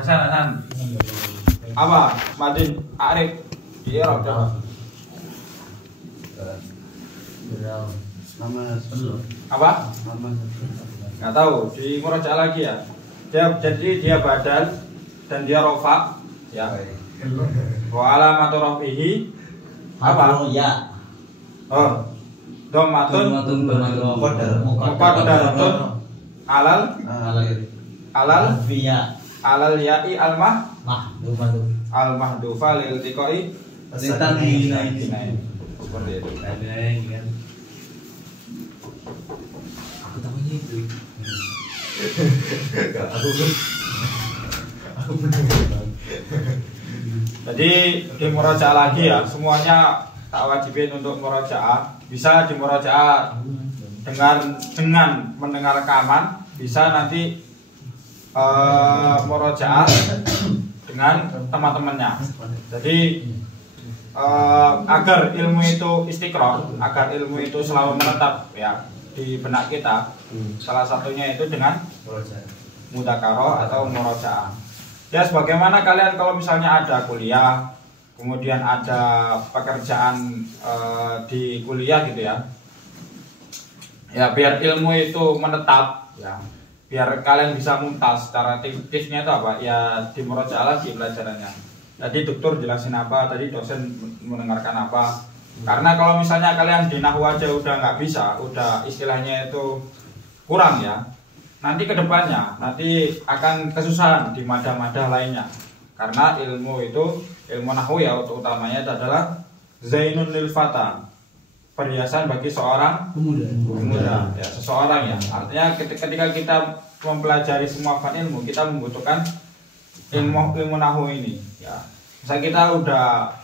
Hasan. Apa? Madin, Arif. Iya, coba. Apa? Nggak tahu. Di murajaah lagi ya. Jadi dia badal dan dia rofa, ya. Wa alamatu rafihi apa? Ya. Oh. Dhammatun muqaddaratun alal ya'i al mahdufa lil tiqai seperti itu. Aku tahunya itu. Jadi di murajaah lagi ya, semuanya tak wajibin untuk murajaah. Bisa di murajaah dengan mendengar rekaman, bisa nanti murajaah dengan teman-temannya. Jadi agar ilmu itu istiqroh, agar ilmu itu selalu menetap ya di benak kita, salah satunya itu dengan mudzakarah atau murajaah. Ya sebagaimana kalian kalau misalnya ada kuliah, kemudian ada pekerjaan di kuliah gitu ya. Ya biar ilmu itu menetap ya. Biar kalian bisa mumtaz, secara tipsnya itu apa? Ya di murajaah lagi pelajarannya. Tadi dokter jelasin apa, tadi dosen mendengarkan apa. Karena kalau misalnya kalian di nahwu aja udah nggak bisa, udah istilahnya itu kurang ya. Nanti kedepannya nanti akan kesusahan di madah-madah lainnya. Karena ilmu itu, ilmu nahwu ya utamanya itu adalah zainun lil fata, perhiasan bagi seorang pemuda ya, seseorang ya. Artinya ketika kita mempelajari semua fan ilmu, kita membutuhkan ilmu nahwu ini ya. Misal kita udah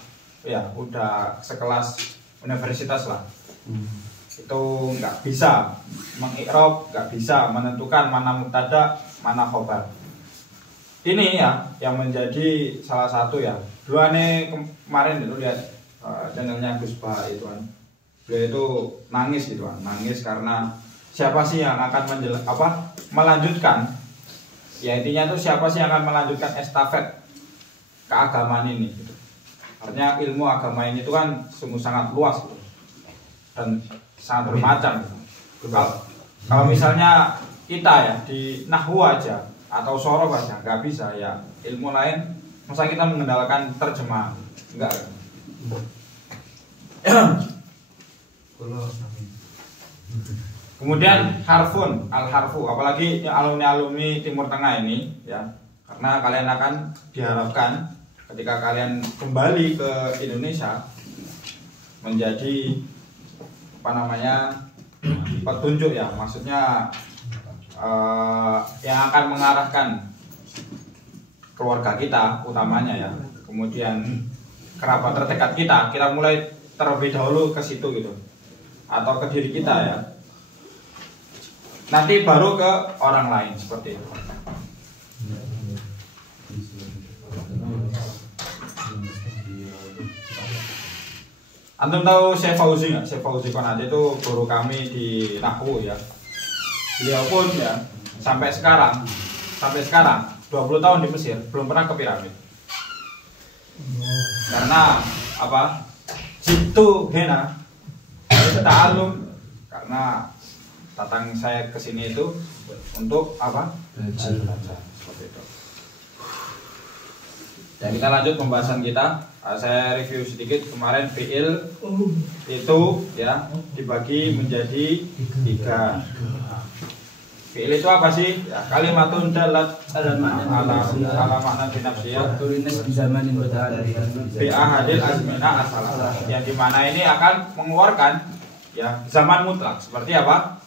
sekelas universitas lah, itu nggak bisa mengi'rab, nggak bisa menentukan mana mubtada, mana khobar. Ini ya yang menjadi salah satu ya. Dulu aneh kemarin itu lihat channelnya Gus Bah itu kan, beliau itu nangis gitu kan, nangis karena siapa sih yang akan melanjutkan? Ya intinya itu siapa sih yang akan melanjutkan estafet keagamaan ini? Gitu. Artinya ilmu agama ini itu kan sungguh sangat luas gitu, dan sangat bermacam. Gitu. Kalau misalnya kita ya di nahwu aja atau sorof aja nggak bisa ya, ilmu lain masa kita mengendalikan terjemahan enggak. Kemudian harfun, al-harfu, apalagi alumni-alumni Timur Tengah ini ya, karena kalian akan diharapkan ketika kalian kembali ke Indonesia menjadi petunjuk ya, maksudnya yang akan mengarahkan keluarga kita utamanya ya, kemudian kerabat terdekat kita mulai terlebih dahulu ke situ gitu, atau ke diri kita ya, nanti baru ke orang lain seperti itu. Antum tahu Syekh Fauzi nggak? Syekh Fauzi Konade itu guru kami di nahwu ya. Beliau pun ya sampai sekarang 20 tahun di Mesir belum pernah ke piramid. Karena apa? Jitu hena itu ta'alum, karena datang saya ke sini itu untuk apa? Belajar seperti itu. Dan kita lanjut pembahasan kita. Saya review sedikit kemarin, fi'il itu ya dibagi menjadi 3. Fi'il itu apa sih? Ya, kalimatun dalat ala makna binafsiyah fi ahadil azmina asalah, yang dimana ini akan mengeluarkan ya zaman mutlak. Seperti apa?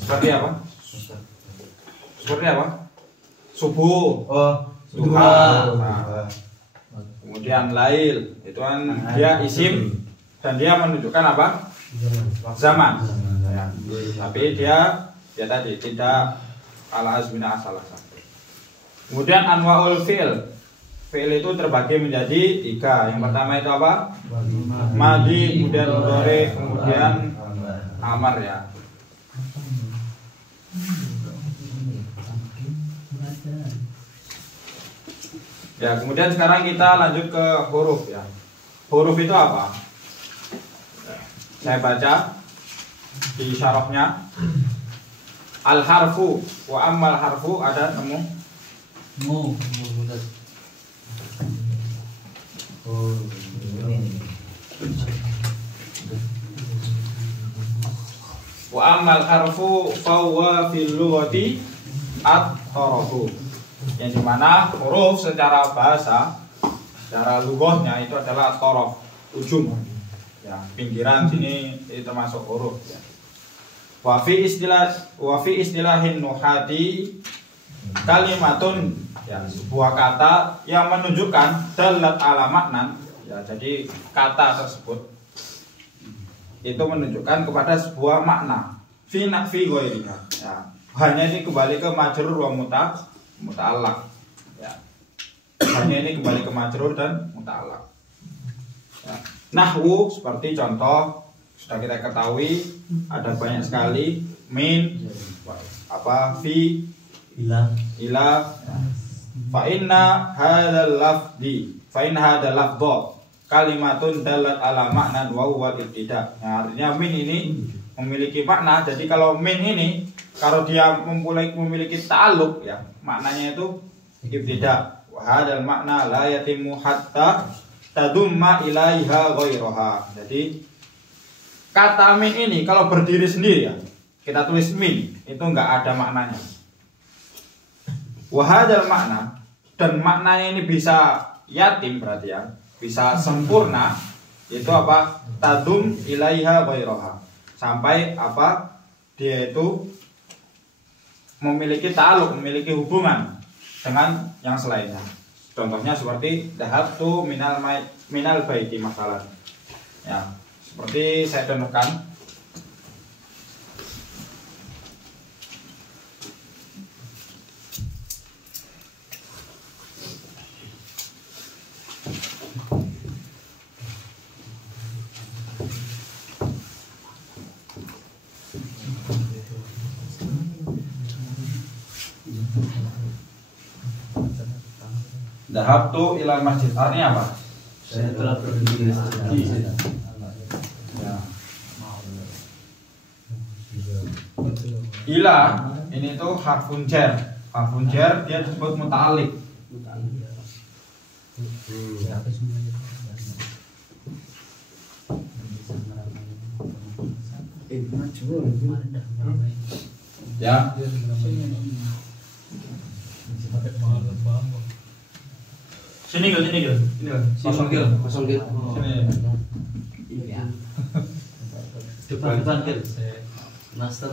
Seperti apa? Subuh, duha. Kemudian lail itu kan dia isim dan dia menunjukkan apa? Zaman. Ya. Tapi dia ya tadi tidak ala azmina asalah. Kemudian anwaul fi'il. Fi'il itu terbagi menjadi 3. Yang pertama itu apa? Madi, kemudian mudhari, kemudian amar ya. Ya, kemudian sekarang kita lanjut ke huruf ya. Huruf itu apa? Saya baca di syarahnya. Al harfu wa ammal harfu, ada nemu? Wa ammal harfu fahuwa fil lughati at-tarafu. Yang dimana huruf secara bahasa, secara lughahnya itu adalah at-taraf, ujung. Ya, pinggiran sini itu termasuk huruf ya. Wa fi istilahin nuhati kalimatun, ya, sebuah kata yang menunjukkan dalat ala maknan, ya, jadi kata tersebut itu menunjukkan kepada sebuah makna fi nafsi ghairiha, ya, hanya ini kembali ke majrur wa muta'allaq, ya, hanya ini kembali ke majrur dan muta'allaq, ya. Nahwu seperti contoh sudah kita ketahui ada banyak sekali, min, apa, fi, ila, fa inna hadzal lafdha kalimatun dalat ala maknan wa huwa ibtida. Nah, artinya min ini memiliki makna. Jadi kalau min ini kalau dia memiliki ta'alluq, ya, maknanya itu ibtida. Wa hadzal makna la yatimu hatta tadumma ilaiha ghairaha. Jadi kata min ini kalau berdiri sendiri, ya, kita tulis min, itu enggak ada maknanya. Wa hadzal makna, dan maknanya ini bisa yatim, berarti ya, bisa sempurna, itu apa? Tadum ilaiha ghairaha. Sampai apa? Dia itu memiliki ta'alluq, memiliki hubungan dengan yang selainnya. Contohnya seperti dhahabtu minal baiti masalan. Ya, seperti saya contohkan. Dhahabtu ilal masjid, artinya apa? Saya telah pergi ke masjid. Ya. Ila ini tuh harfun jar. Harfun jar dia disebut muta'alliq. Ya. Sini gil. Kosong gil. Sini. Depan gil. Master.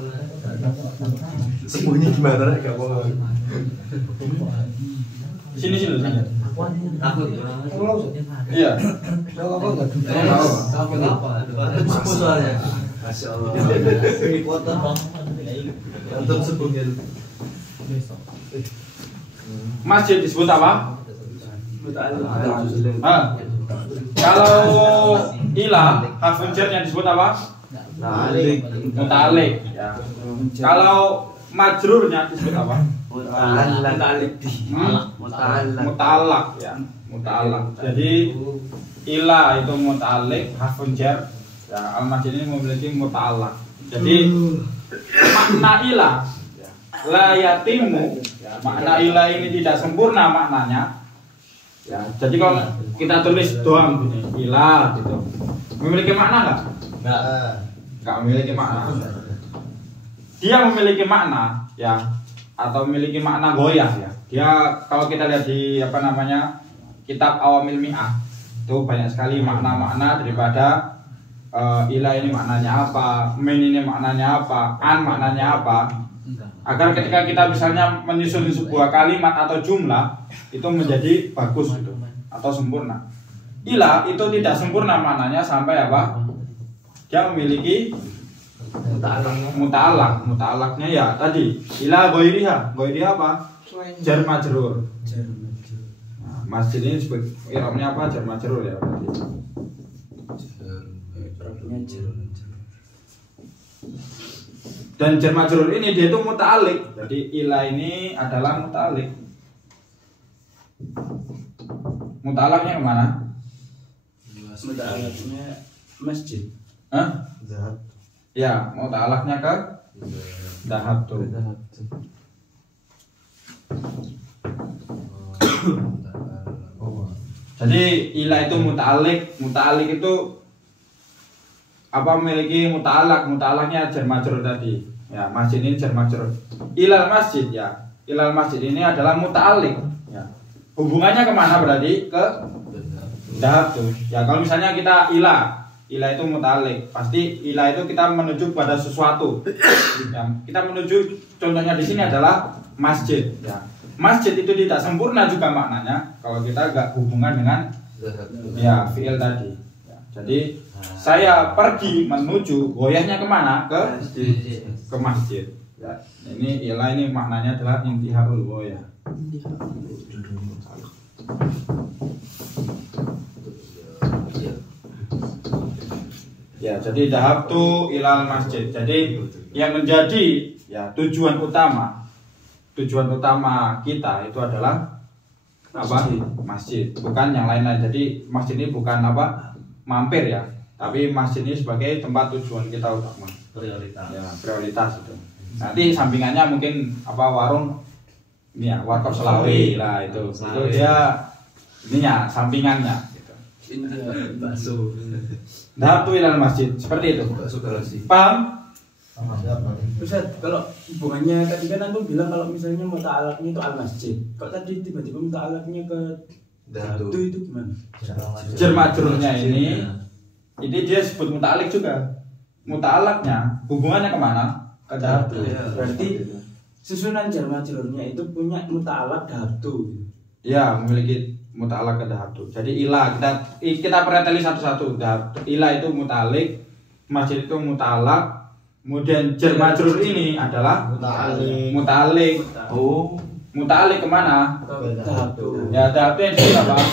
Sembunyi gimana? Gak boleh. Sini. Aku. Iya. Apa? Semua soalnya. Masya Allah. Foto. Untuk sebungil. Masjid disebut apa? Kalau ila harfun jarnya disebut apa? Muta'alliq. Ya. Kalau majrurnya disebut apa? Muta'allaq, ya. Muta'allaq. Jadi ila itu muta'alliq, harfun jar. Ya, al-masjid ini memiliki muta'allaq. Jadi makna ila, ya, la yatimu, ya, makna ila ini tidak sempurna maknanya. Ya, jadi kalau kita tulis doang gini, ila gitu, memiliki makna nggak memiliki makna. Dia memiliki makna, ya, atau memiliki makna goyah, ya. Dia kalau kita lihat di apa namanya kitab Awamil Mi'ah itu banyak sekali makna-makna daripada ila ini maknanya apa, min ini maknanya apa, an maknanya apa. Agar ketika kita misalnya menyusun sebuah kalimat atau jumlah itu menjadi bagus gitu, atau sempurna. Ila itu tidak sempurna maknanya sampai apa? Dia memiliki muta'allaq. Muta'allaqnya ya tadi ila ghairiha. Ghairiha apa? Jar majrur. Nah, masjid ini disebut i'rabnya apa? Jar majrur, ya. Dan jar majrur ini dia itu muta'alliq. Jadi ila ini adalah muta'alliq. Muta'alaknya kemana? Muta'alaknya masjid. Hah? Zahab. Ya, muta'alaknya ke dahab tuh. Jadi ilah itu muta'alik itu apa memiliki muta'alaknya jar majrur tadi. Ya, masjid ini jar majrur. Ilal masjid ya. Ilal masjid ini adalah muta'alik. Ya. Hubungannya kemana berarti? Ke dahab tuh. Ya, kalau misalnya kita ilah itu muta'alik. Pasti ilah itu kita menuju pada sesuatu. Ya, kita menuju contohnya di sini adalah masjid. Ya. Masjid itu tidak sempurna juga maknanya kalau kita gak hubungan dengan ya fi'il tadi. Ya, jadi saya pergi menuju goyahnya kemana? Ke masjid. Ya, ini ilah ini maknanya adalah intiharul goyah. Ya, jadi dahab tu ilal masjid. Jadi yang menjadi ya tujuan utama kita itu adalah apa? Masjid, bukan yang lain-lain. Jadi masjid ini bukan apa? Mampir ya, tapi masjid ini sebagai tempat tujuan kita utama. Prioritas. Ya, prioritas itu. Nanti sampingannya mungkin apa warung ini ya, warkop Selawi lah itu. Itu dia ininya sampingannya gitu. Bakso. Dahab tu ilal masjid, seperti itu. Paham? Ustaz, kalau hubungannya tadi kan aku bilang kalau misalnya muta'alaknya itu al masjid. Kalau tadi tiba-tiba muta'alaknya ke dahab itu gimana? Jar majrurnya ini dia sebut muta'alik juga. Muta'alaknya hubungannya kemana? Ke dahab. Berarti susunan jar majrurnya itu punya muta'alak dahab tu. Ya, memiliki muta'alak ke dahab tu. Jadi ilah kita perhatili satu-satu. Dahab ilah itu muta'alik, masjid itu muta'alak. Kemudian jar majrur ini adalah muta'alik. Oh, muta'alik kemana? Dahab tu. Ya, dahab itu yang disebut apa?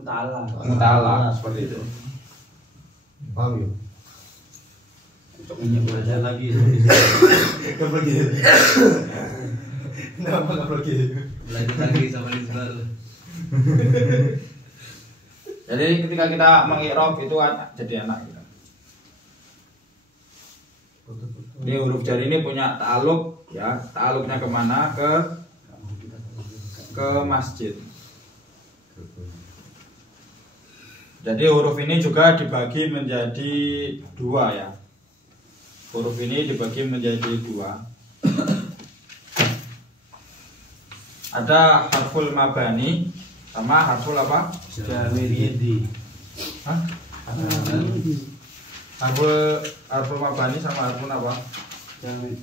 Muta'alak. Muta'alak, seperti itu. Paham ya? Untuk belajar lagi. Gak pergi. Kenapa gak pergi? Belajar lagi sama Lisbar. Jadi ketika kita mengi'rab itu jadi anak kita. Ini huruf jar ini punya ta'aluk ya, ta'aluknya kemana? Ke masjid. Jadi huruf ini juga dibagi menjadi dua ya. Huruf ini dibagi menjadi dua. Ada harful mabani sama harful apa? Jamiri. Hah? Harful mabani sama harful apa? Jamid.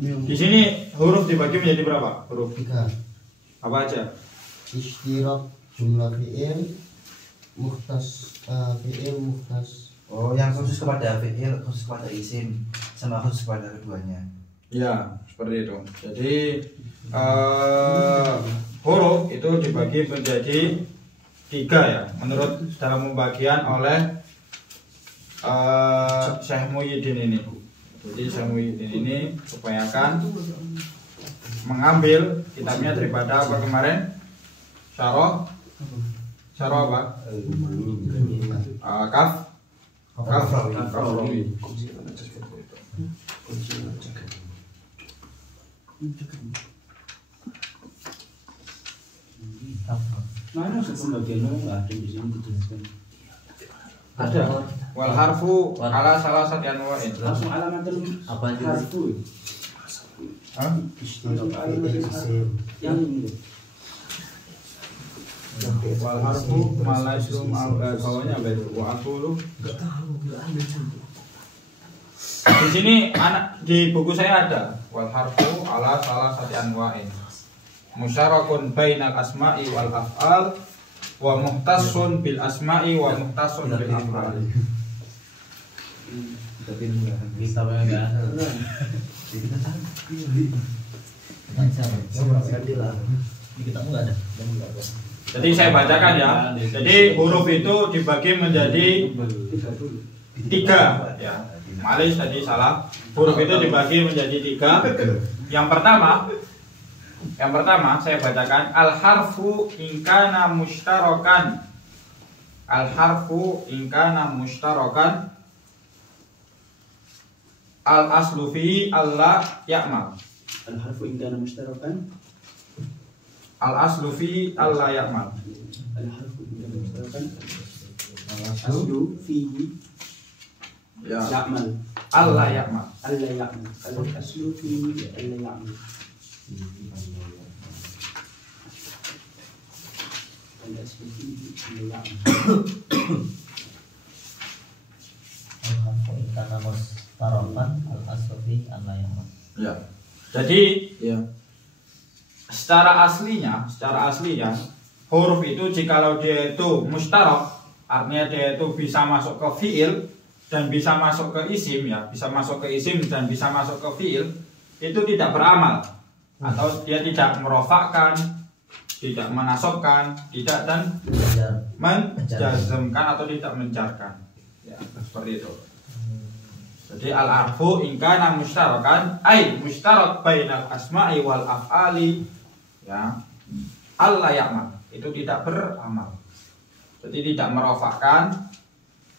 Di sini huruf dibagi menjadi berapa? Huruf 3. apa aja? Istirak jumlah fi'il mukhtas Oh, yang khusus kepada fi'il, khusus kepada isim, sama khusus kepada keduanya. Ya, seperti itu. Jadi huruf itu dibagi menjadi 3 ya, menurut dalam pembagian oleh Syekh Muhyiddin ini. Jadi Syekh Muhyiddin ini upayakan mengambil kitabnya daripada apa kemarin? Syarah apa? Kafrawi. Mana pembagiannya nggak ada di sini dijelaskan. Ada. Wal harfu ala salasati anwa'in. Langsung alamatul Apa itu? harfu. Hah? Langsung alamatul harfu. Yang ini. Wal harfu malaislum bawahnya apa itu? Wa aqulu. Di sini di buku saya ada wal harfu ala salasati anwa'in. Musyarakun bainal asma'i wal af'al wa muhtassun bil asma'i wa muhtassun bil af'al. Kita enggak ada. Di kitab nggak ada. Jadi saya bacakan ya. Jadi huruf itu dibagi menjadi 3 ya. Malis tadi salah. Huruf itu dibagi menjadi 3. Yang pertama saya bacakan al-harfu in kana mushtarakan. Al-harfu in kana mushtarakan al-aslu fi alla ya'mal. Al-harfu in kana mushtarakan. Al-aslu fi alla ya'mal. Al-harfu in kana mushtarakan. Al-aslu fihi Ya. ya'mal. Alla ya'mal. Alla ya'mal. Al-aslu fihi alla ya'mal. Al-aslu fihi alla ya'mal. Al-harfu in kana mustarakan al-aslu fi alla ya'mal. Ya. Jadi ya secara aslinya huruf itu jikalau dia itu mustarak, artinya dia itu bisa masuk ke fiil dan bisa masuk ke isim ya, bisa masuk ke isim dan bisa masuk ke fiil, itu tidak beramal atau dia tidak merofakkan, tidak menasobkan, tidak dan menjazmkan atau tidak menjarkan ya, seperti itu. Jadi al-arfu in kana mushtarakan ay mushtarak bainal asma'i wal af'ali ya alla ya'mal, itu tidak beramal. Jadi tidak merofakkan,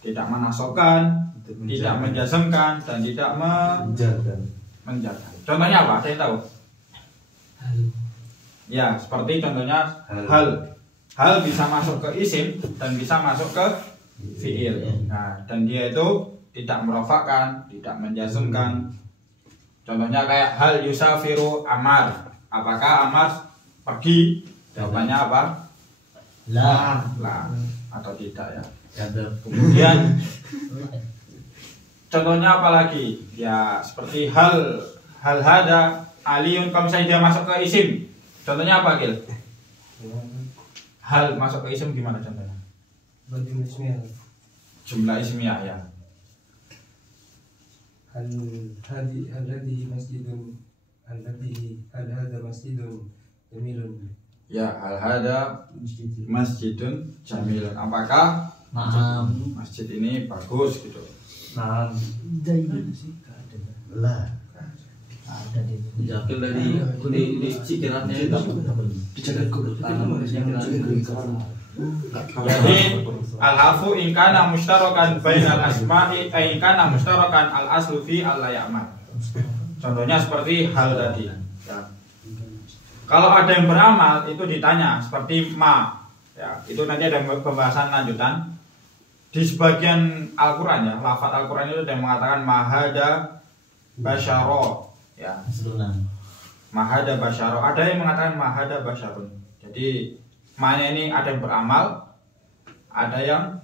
tidak menasobkan, tidak menjazmkan dan tidak menjarkan. Contohnya apa? Saya tahu. Ya, seperti contohnya hal. Hal bisa masuk ke isim dan bisa masuk ke fi'il. Nah, dan dia itu tidak merofakkan, tidak menjazmkan. Contohnya kayak hal yusafiru Amar. Apakah Amar pergi? Jawabannya apa? La. Atau tidak ya. Kemudian Contohnya apa lagi? Ya seperti hal hada Aliun, kalau misalnya dia masuk ke isim. Contohnya apa, Gil? Hal masuk ke isim gimana contohnya? Jumlah ismiyah ya. هل هذه مسجد هذا مسجد جميل. Ya, hal hada masjidun jamilun. Apakah masjid ini bagus gitu? nah Lah. Ada di dijakil dari di cikirannya itu dijaga Jadi al-hafu in kana mushtarakan bainal asma'i in kana mushtarakan al-aslu fi alla ya'mal. Contohnya seperti hal tadi. Ya. Kalau ada yang beramal itu ditanya seperti ma. Ya, itu nanti ada pembahasan lanjutan. Di sebagian Al-Qur'an ya, lafaz Al-Qur'an itu ada yang mengatakan mahada basyara ya. Selunan. Mahada basyara. Ada yang mengatakan mahada basyarun. Jadi maknanya ini ada yang beramal, ada yang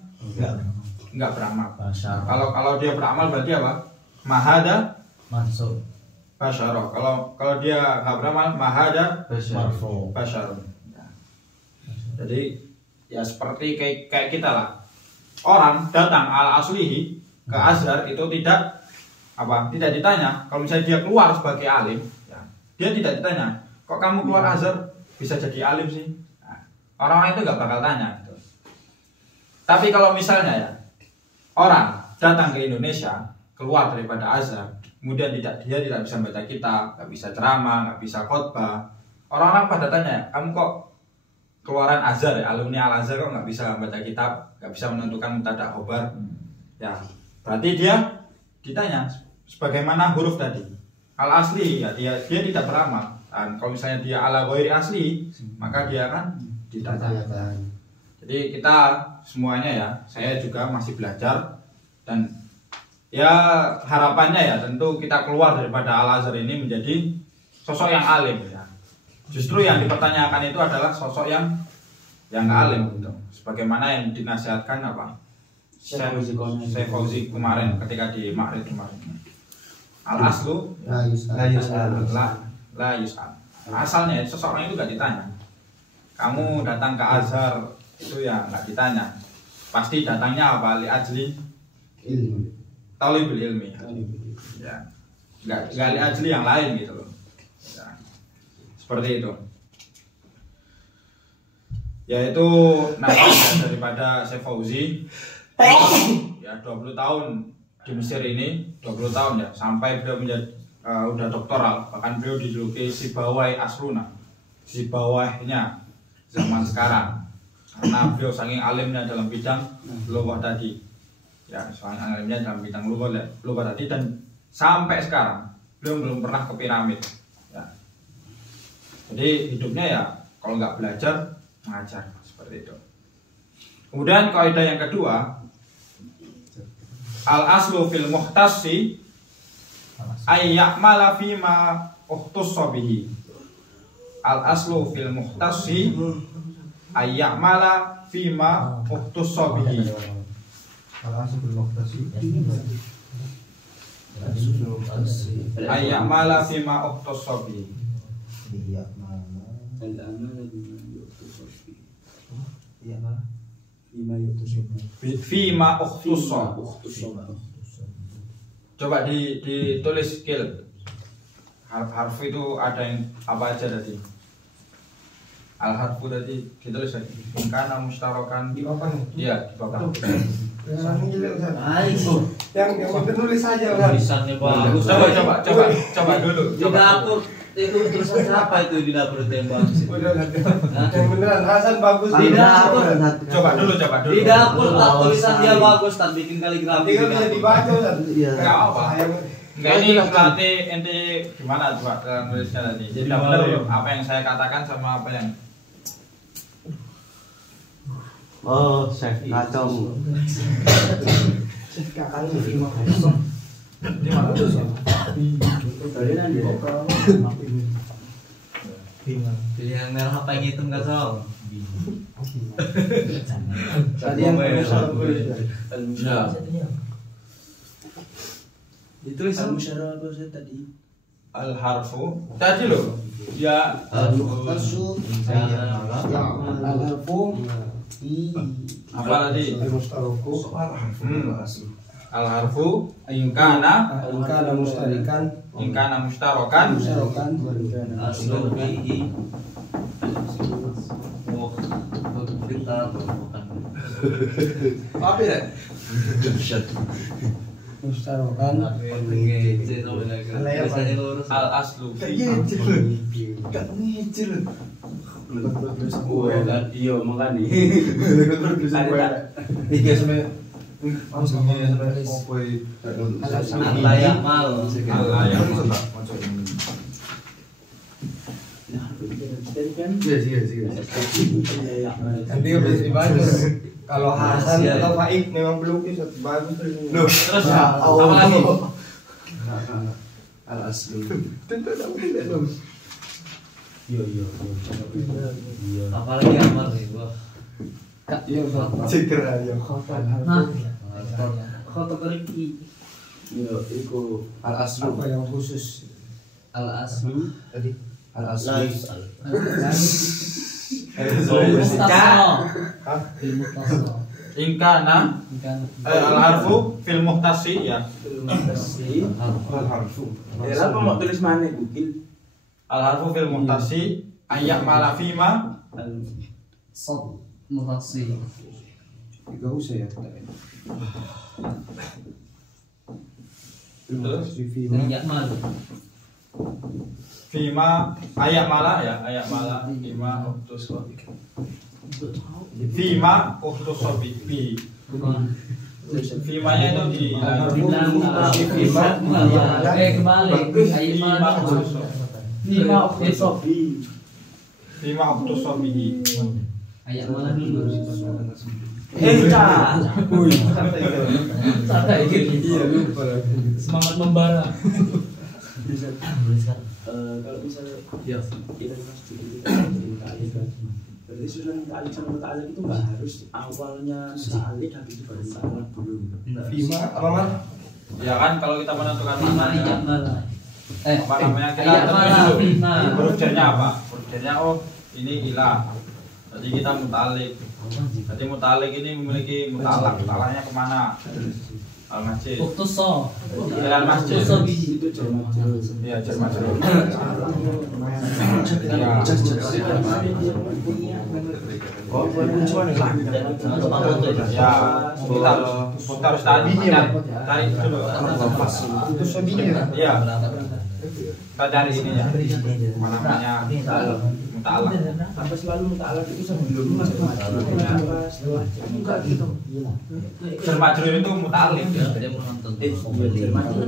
enggak beramal. Basyara. Kalau dia beramal berarti apa? Mahada Mansub. basyara. Kalau dia enggak beramal, mahada Marfu. basyarun. Ya. Jadi ya seperti kayak kita lah. Orang datang ala aslihi ke Azhar itu tidak ditanya. Kalau misalnya dia keluar sebagai alim, ya, dia tidak ditanya. Kok kamu keluar Azhar bisa jadi alim sih? Orang-orang itu nggak bakal tanya gitu. Tapi kalau misalnya ya orang datang ke Indonesia keluar daripada Azhar, kemudian dia tidak bisa baca kitab, nggak bisa ceramah, nggak bisa khotbah, orang-orang pada tanya, kamu kok keluaran Azhar ya, alumni Al Azhar kok nggak bisa baca kitab, nggak bisa menentukan mubtada khobar, ya berarti dia ditanya sebagaimana huruf tadi al asli ya dia tidak beramal. Dan kalau misalnya dia ala ghairi asli, maka dia akan ditanyakan. Jadi kita semuanya ya, saya juga masih belajar dan ya harapannya ya tentu kita keluar daripada Al Azhar ini menjadi sosok yang alim ya. Justru yang dipertanyakan itu adalah sosok yang alim gitu. Sebagaimana yang dinasihatkan apa? Syekh Fauzi kemarin ketika di Ma'rid kemarin. Al aslu La yus'al. Asalnya seseorang itu gak ditanya. Kamu datang ke Azhar itu ya nggak ditanya. Pasti datangnya apa? Li ajli ilmu. talibul ilmi. Ya. Nggak li ajli yang lain gitu loh. Ya. Seperti itu. yaitu nasihat daripada Syekh Fauzi ya 20 tahun di Mesir ini, 20 tahun ya, sampai beliau menjadi udah doktoral, bahkan beliau dijuluki Sibawai Asruna, Sibawainya zaman sekarang, karena beliau saking alimnya dalam bidang lughah tadi ya, saking alimnya dalam bidang lughah tadi, dan sampai sekarang beliau belum pernah ke piramid ya. Jadi hidupnya ya kalau nggak belajar mengajar seperti itu. Kemudian kaidah yang kedua, al aslu fil muhtasi ayya'mala fima ukhtussa bihi. Al aslu fil muhtasi ayya'mala fima ukhtussa bihi. Al-aslu bil muhtasi. Ayya'mala fima ukhtussa bihi. Iya, mana? Al-amal bima yu'tusu bihi. Iya malah. Bima yu'tusu bihi. Fima ukhtussa. Ukhtusu. Coba ditulis skill. Harfu itu ada yang apa aja tadi? Al harfu tadi ditulis tadi. Kana mustarokan. Di papan. Iya, di papan. Yang ini jelek Ustaz. Nice. Yang penulis saja Ustaz. Tulisannya bagus. Coba dulu. Di dapur itu tulisan siapa itu di dapur tembak? Udah yang beneran Hasan bagus. Di dapur. Coba dulu. Di dapur tak tulisan dia bagus, tak bikin kaligrafi. Nanti kan bisa dibaca Ustaz. Iya. Enggak apa. Enggak, ini berarti ente gimana coba nulisnya tadi? Jadi benar apa yang saya katakan sama apa yang Oh, chef kacang. Chef kakaknya. ini mana tuh? Kalian di bawah. Pilih yang merah apa yang hitam kak Sol? Tadi yang tulis. Ditulis Al-musyarah apa saya tadi? Al harfu tadi loh. Ya Al-mukhtasu Al-harfu apa tadi? al-mustaroku. Al harfu ingkana Al-kana mustarikan. mustarokan Mustarokan. aslu bihi. Oh, kita bukan. Apa ya? Mustarokan. Biasanya lurus. al aslu Gak ngicil. Iya makanya. Tiga sampai langsung sampai opoi. Layak mal. Nanti habis bagus. Kalau Hasan atau Faik memang belum bisa bagus. terus apa lagi? Al-aslu. Tentu tidak dong. Apalagi amal nih, wah. Iya, cikir aja. Fotografi. Iya, itu Al-aslu. Apa yang khusus? Al-aslu. Tadi al-aslu. Ingkana al harfu fil muhtasi ya. Al-harfu. Ya apa mau tulis mana Google? Al harfu fil muhtasi ayak malafima Sob mutasi. Tidak usah ya. terus Tidak malu. fima ayak mala ya, ayak mala fima uktus fima uktus bi. Fimanya itu di Kembali. fima uktus Lima oktober. fima uktus bi. Ayat malah dulu. Santai gitu. Iya, lupa lagi. Semangat membara. Kalau misalnya kita pasti ta'alik kan. Berarti susunan ta'alik sama ta'alik itu nggak harus awalnya ta'alik habis itu baru ta'alik dulu. Fima apa Mar? Ya kan kalau kita menentukan Lima maknanya ayat malah. apa namanya kita Ayat tentuin malah. dulu. Lima. Huruf jarnya apa? Huruf jarnya oh ini ilah. Jadi kita mutalik. Jadi mutalik ini memiliki mutalak. Mutalaknya kemana? Al-masjid. Uktuso. Al-masjid. Uktuso biji. Itu jar majrur. Iya, jar majrur. Ya, kita harus tadi tarik dulu. Iya. Kita cari ininya. Mana namanya? Muta'alaq. Apa selalu muta'alaq itu sebelum jar majrur? Kenapa setelah? Enggak gitu. Jar majrur itu muta'alliq. Dia mau nonton. Jar majrur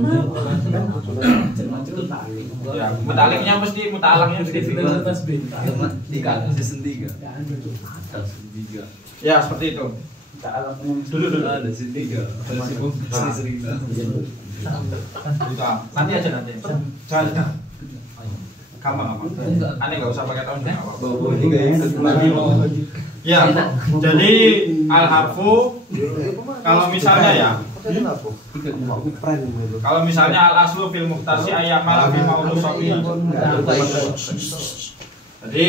muta'alliq. Ya, muta'alliqnya mesti muta'alaqnya mesti fi'il. Di kan season 3. Season 3. Ya, seperti itu. Muta'alaqnya Dulu. Ada season 3. Versi sering Nanti aja nanti. Jangan. Gampang. Aneh nggak usah pakai tahun nggak apa-apa. Ya, jadi al-harfu kalau misalnya ya, kalau misalnya al-aslu fil muhtasi ayyamal fi maudusofi. Jadi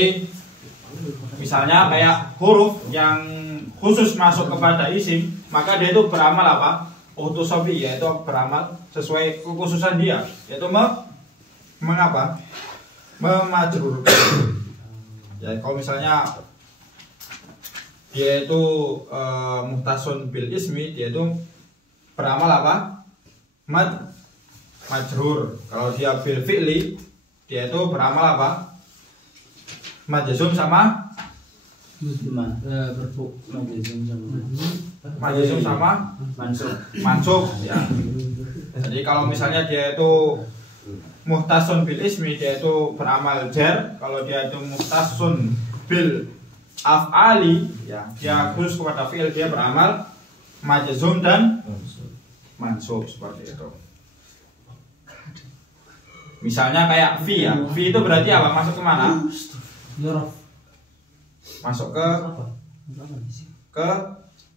misalnya kayak huruf yang khusus masuk kepada isim, maka dia itu beramal apa? Utusofi, yaitu beramal sesuai kekhususan dia, yaitu mengapa? Memajrurkan. Ya, kalau misalnya dia itu muhtasun bil ismi, dia itu beramal apa? Majrur. Kalau dia bil fi'li, dia itu beramal apa? Majzum sama majzum sama mansub. Ya. Jadi kalau misalnya dia itu muhtasun bil ismi, dia itu beramal jar. Kalau dia itu muhtasun bil af'ali, ya, dia khusus kepada fi'il, dia beramal majzum dan mansub seperti itu. Misalnya kayak fi, ya. Fi itu berarti apa? Masuk ke mana? Masuk ke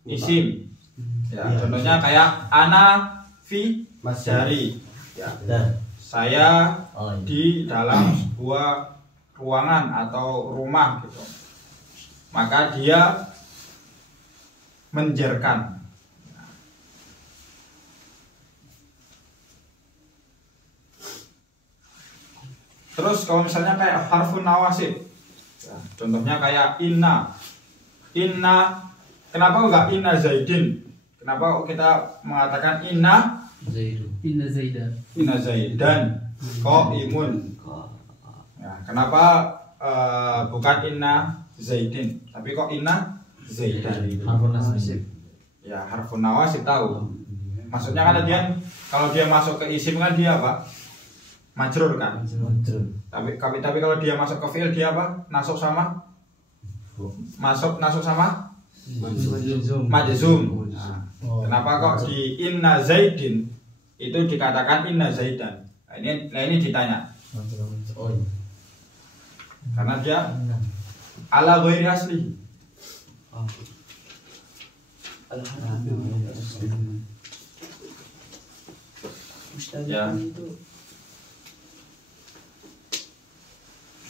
isim. Ya, contohnya kayak ana fi jari. Ya. Saya di dalam sebuah ruangan atau rumah gitu. Maka dia menjerkan. Terus kalau misalnya kayak harfun nawasib, ya, contohnya kayak inna. Kenapa enggak inna zaidin? Kenapa kita mengatakan inna zaidan qaimun? Ya, kenapa bukan inna zaidin, tapi kok inna zaidan? Harfun nasib. Ya, harfun nawasib tahu. Maksudnya kan dia kalau dia masuk ke isim kan dia apa? Majrur kan? Tapi kalau dia masuk ke fi'il dia apa? Nasuk sama majzum. Nah, kenapa kok di inna zaidin itu dikatakan inna zaidan? Nah, ini ditanya. Karena dia ala ghairi asli. Ya.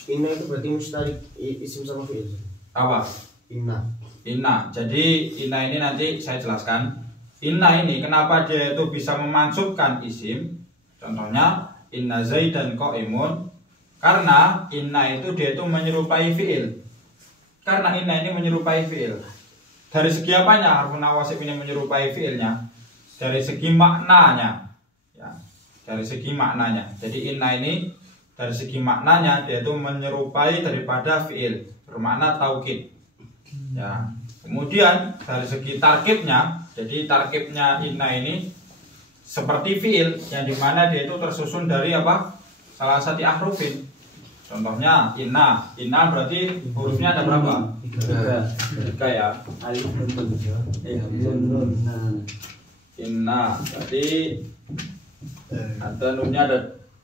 Inna itu berarti mustarik isim sama fi'il. Apa? Inna. Jadi inna ini nanti saya jelaskan. Inna ini kenapa dia itu bisa memansubkan isim? Contohnya inna zaidan qaimun. Karena inna itu dia itu menyerupai fi'il. Karena inna ini menyerupai fi'il. Dari segi apanya harfun nawasib ini menyerupai fi'ilnya? Dari segi maknanya. Ya, dari segi maknanya. Jadi inna ini dari segi maknanya dia itu menyerupai daripada fi'il, bermakna taukid. Ya. Kemudian dari segi tarkibnya, jadi tarkibnya inna ini seperti fi'il yang dimana dia itu tersusun dari apa? Salah satu ahrufin. Contohnya inna berarti hurufnya ada berapa? 3 ya. Alif nun. Inna berarti ada nunnya ada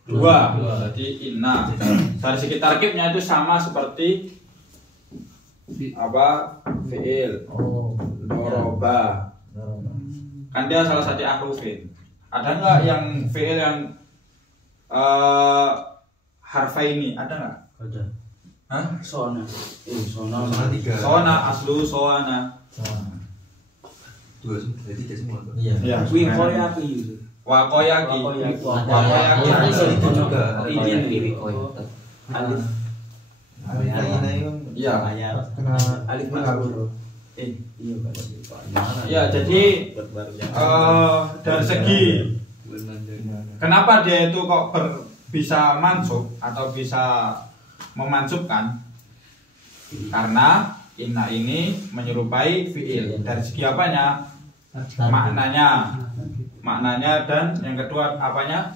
2, berarti inna. Dari segi tarkibnya itu sama seperti apa? Fi'il. Doroba. Kan dia salah satu ahrufin. Ada nggak yang fi'il yang harfaini? Ada nggak? Ada. Hah? Sona. Sona aslu soana. 2 jadi 3 semua. Iya. Ya, Wih, koyaki gitu. wakoyaki. Wakoyaki. Ada Bisa itu juga. Ini alif Iya. Ayat. Kena alif makhluk. Iya Pak. Ya, jadi dari segi kenapa dia itu kok bisa mansub atau bisa memansubkan? Karena inna ini menyerupai fiil. Dari segi apanya? Maknanya dan yang kedua apanya?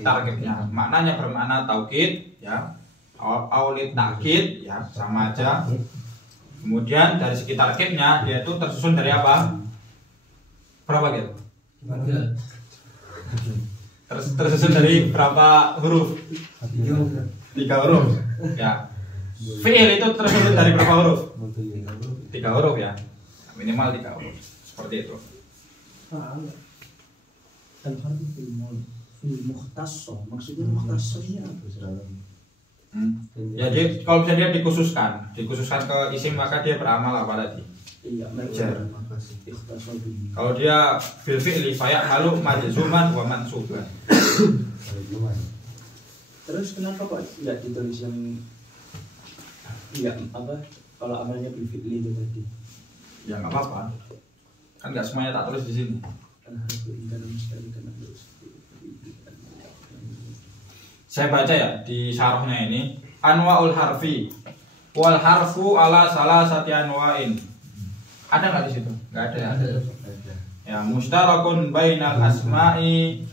Tarkibnya. Maknanya bermakna taukid, ya. Aulit takkid, ya, sama aja. Kemudian dari segi tarkibnya dia itu tersusun dari apa? Berapa gitu? Tersusun dari berapa huruf? 3 huruf. Ya. Fiil itu tersusun dari berapa huruf? 3 huruf ya. Minimal 3 huruf. Seperti itu. Mukhtassar, maksudnya mukhtassarnya apa? Ya, jadi kalau bisa dia dikhususkan ke isim maka dia beramal apa tadi? Iya, Jar. ikhtassar bihi. Kalau dia fil fi'li faya'malu majzuman wa mansuban. Terus kenapa kok nggak ditulis yang apa? Kalau amalnya bil fi'li itu tadi. Ya nggak apa-apa. Kan nggak semuanya tak tulis di sini. Saya baca ya di syarahnya ini, anwaul harfi wal harfu ala salasati anwa'in. Ada nggak di situ? Nggak ada ya. Ya, mustarakun bainal asma'i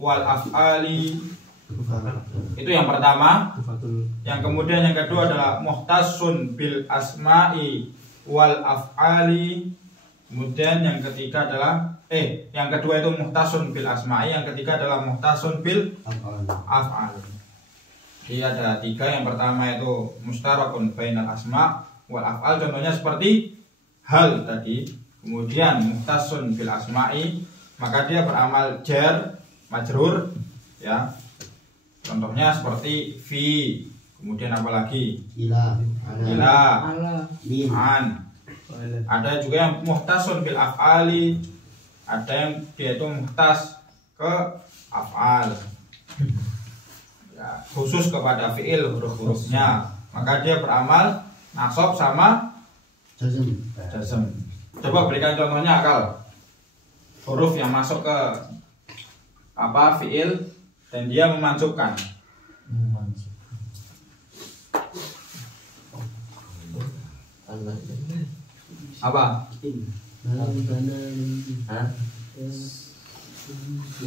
wal af'ali. Itu yang pertama. Yang kemudian yang kedua adalah muhtasun bil asma'i wal af'ali. Kemudian yang ketiga adalah yang kedua itu muhtasun bil asma'i, yang ketiga adalah muhtasun bil af'al. Jadi ada 3. Yang pertama itu mustarakun bainal asma' wal af'al, contohnya seperti hal tadi. Kemudian muhtasun bil asma'i, maka dia beramal jar majrur, ya. Contohnya seperti fi. Kemudian apa lagi? Ila, an. Ada juga yang muhtasun bil af'ali, ada yang dia itu muhtas ke af'al, ya, khusus kepada fi'il huruf-hurufnya, maka dia beramal nasab sama jazm. Coba berikan contohnya akal huruf yang masuk ke apa fi'il dan dia memansubkan. Apa?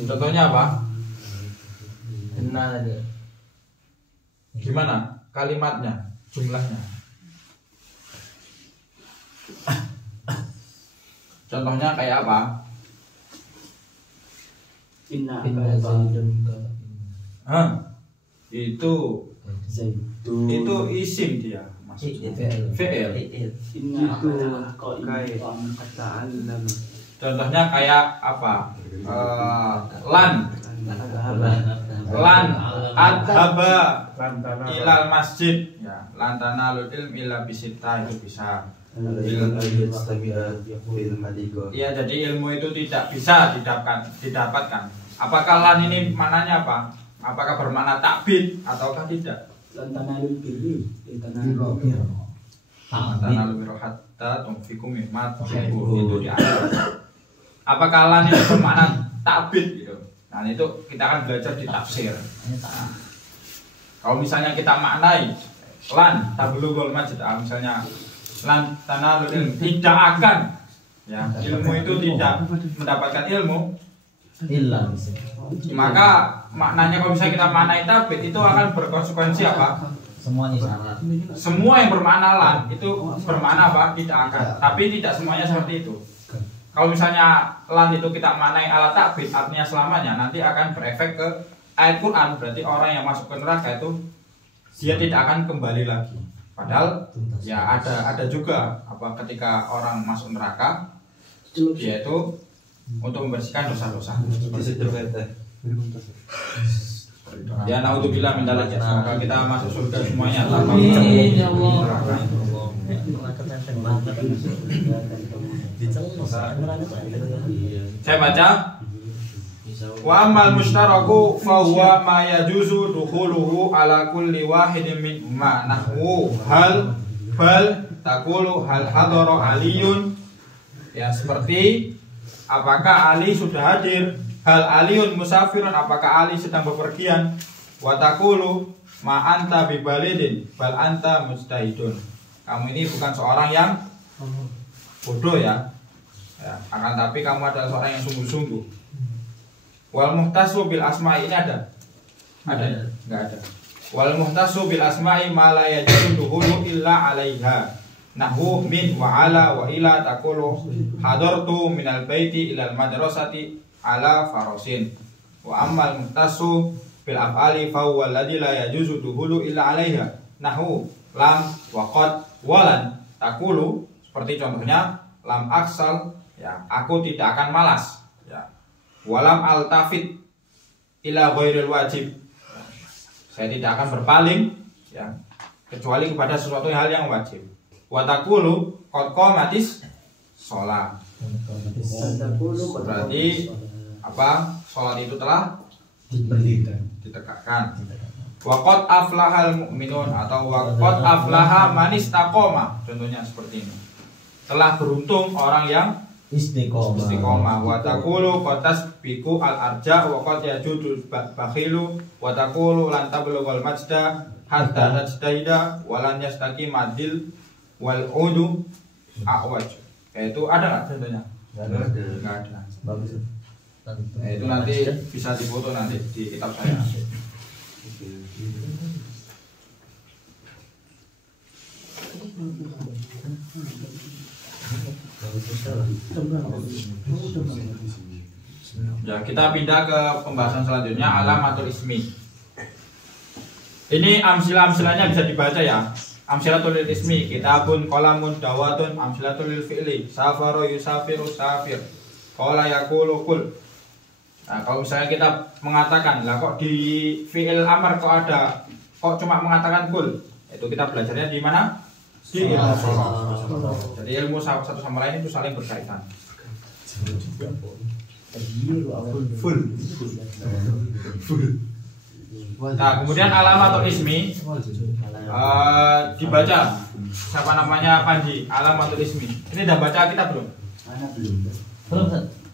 Contohnya apa? Gimana kalimatnya, jumlahnya? Contohnya kayak apa? Inna Itu zaitun. Itu isim dia maksudnya. Fi'il. Inna itu kayak Contohnya kayak apa? Lan adhaba ilal masjid, ya. Lan tanalul ilm illa bisita, itu bisa. Iya, jadi ilmu itu tidak bisa didapatkan. Apakah lan ini maknanya apa? Apakah bermakna takbid ataukah tidak? Lan tanalul birri, Tanalul birra hatta tunfiqu mimma tuhibbun, itu di ayat. Apakah lan ini bermakna takbid gitu? Nah, itu kita akan belajar di tafsir. Nah, kalau misalnya kita maknai lan tablughul majd, misalnya lan tanalul ilm, tidak akan, ya, ilmu itu tidak mendapatkan ilmu, maka maknanya kalau misalnya kita maknai takbid itu akan berkonsekuensi apa? Semuanya salah. Semua yang bermakna lan itu bermakna apa? Tidak akan. Tapi tidak semuanya seperti itu. Kalau misalnya lan itu kita maknai ala takbid, artinya selamanya, nanti akan berefek ke ayat Quran. Berarti orang yang masuk ke neraka itu dia tidak akan kembali lagi. Padahal ya ada juga apa ketika orang masuk neraka dia itu untuk membersihkan dosa-dosa. Ya naudzubillah min dzalik, semoga kita masuk surga semuanya tanpa neraka. Saya baca. Wa amal mushtaraku fa huwa ma yajuzu dukhuluhu ala kulli wahidin min ma nahwu hal bal taqulu hal hadara aliyun, ya seperti apakah Ali sudah hadir, hal aliyun musafirun, apakah Ali sedang bepergian, wa taqulu ma anta bibalidin bal anta mujtahidun, kamu ini bukan seorang yang bodoh ya, akan tapi kamu adalah seorang yang sungguh-sungguh. Wal muhtasu bil asma'i ini ada? Ada? Enggak ada. Wal muhtasu bil asma'i ma la yajuzu dukhulu illa 'alaiha. Nahwu min wa ala wa ila taqulu hadartu minal baiti ilal madrasati ala farasin. Wa ammal muhtasu bil af'ali fa huwa alladhi la yajuzu dukhulu illa 'alaiha. Nahwu lam wa qad walan taqulu, seperti contohnya lam aksal, ya aku tidak akan malas, ya. Walam altafit ila ghairil wajib, saya tidak akan berpaling, ya, kecuali kepada sesuatu hal yang wajib. Wa taqulu qad qamatis shalah, berarti apa? Salat itu telah ditegakkan. Wa qad aflahal mu'minun atau wa qad aflaha man istaqama, contohnya seperti ini. Telah beruntung orang yang istiqomah. Wa taqulu qad tasbiqu al arja wa qad yajudu bakhilu wa taqulu lan tablughal majda hatta tajtahida wa lan yastaqim adil wal udu awaj. Itu ada enggak contohnya? Enggak ada. Bagus. Itu nanti bisa difoto nanti di kitab saya. Ya, kita pindah ke pembahasan selanjutnya, alamatul ismi. Ini amsilah-amsilahnya bisa dibaca ya. Amsilatul ismi, kitabun, qalamun, dawatun, amsilatul fi'li, safaru yusafiru safir, qala yaqulu qul. Nah, kalau misalnya kita mengatakan, lah kok di fi'il amar kok cuma mengatakan qul? Itu kita belajarnya di mana? Di ilmu sorof. Jadi ilmu satu sama lain itu saling berkaitan. Nah, kemudian alamatul ismi dibaca. Siapa namanya Panji? Alamatul ismi. Ini udah baca kita belum?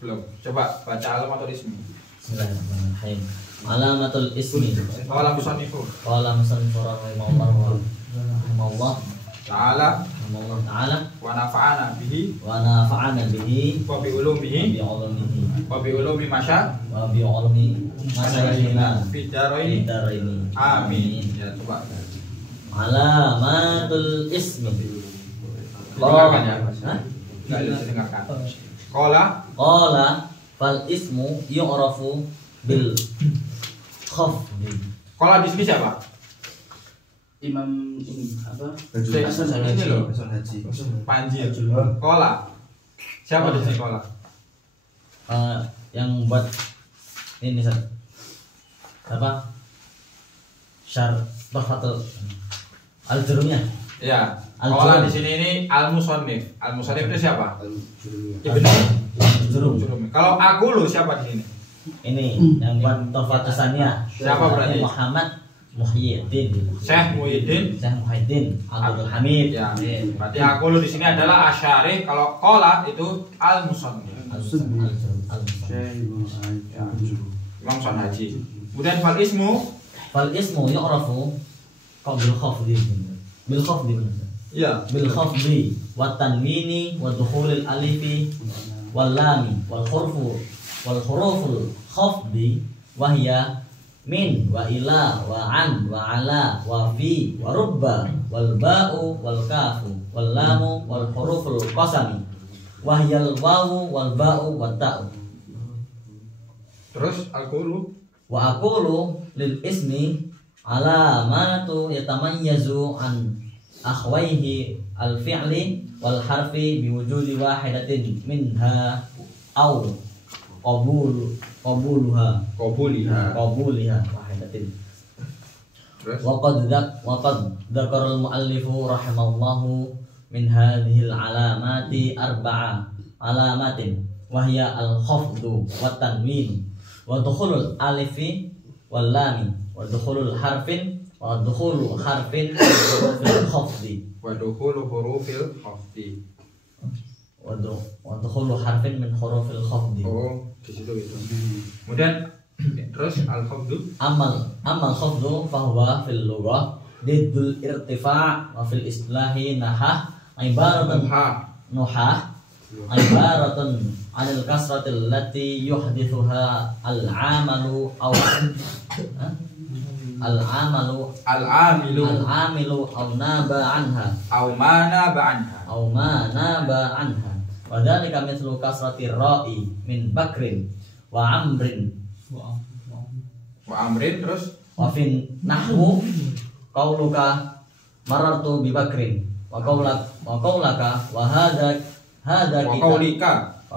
Belum. Coba baca alamatul ismi. Bismillahirrahmanirrahim. Alamatul ismi. Qala musannifu. Qala musannifu rahimahullah Ta'ala wa nafa'ana bihi wa bi ulumihi wa bi ulumi masyaykhina fi daraini. Amin. Ya, coba. Alamatul ismi. Dengarkan ya, Mas. Enggak dengarkan. Qala fal ismu yu'rafu bil khafdi. Qala di sini siapa? Imam ini apa? Ini loh. Panji. Qala. Siapa di sini qala? Yang buat ini apa? Tuhfatul al-jurumiyah. Ya. Qala di sini ini al-musannif. Al-musannif itu siapa? Ibnu Jurum. Kalau aku lu siapa di sini? Ini yang buat Tuhfatul Saniyah. Siapa berarti? Muhammad Muhyiddin. Syekh Muhyiddin Abdul Hamid. Ya. Berarti aku lu di sini adalah asyarih. Kalau qala itu al-musannif. Imam Son Haji. Kemudian fal ismu yu'rafu bil khafdi. Bil khafdi. Iya. Bil khafdi wa tanwini wa dukhulil alifi wal lami wal huruful khafdi wa hiya min wa ila wa an wa ala wa fi wa rubba wal ba'u wal kafu wal lamu wal huruful qasami wa hiyal wawu wal ba'u wat ta'u. Terus aqulu lil ismi alamatu yatamayyazu an akhwaihi al fi'li wal harfi biwujudi wahidatin minha aw qabuliha wahidatin. Wa qad dzakara al muallifu rahimallahu min hadhil alamati arba'a alamatin wa hiya al-khafdu wa tanwin wa dukhulul alifi wal lami wa dukhulul harfin wa dukhulu harfin fil khafdi wa dukhulu hurufil khafdi. wa dukhulu harfin min hurufil khafdi. Oh, di situ itu. Kemudian terus al-khafdu amal khafdu fa huwa fil lughah diddul irtifa' wa fil istilahi nahah ibaratun nuhah ibaratun anil kasratil lati yuhdithuha al-amalu aw al-amilu aw naba anha aw ma naba anha wa dzalika mithlu kasratir ra'i min bakrin wa amrin terus wa fin nahwu qauluka marartu bi bakrin wa qaulaka wa hadha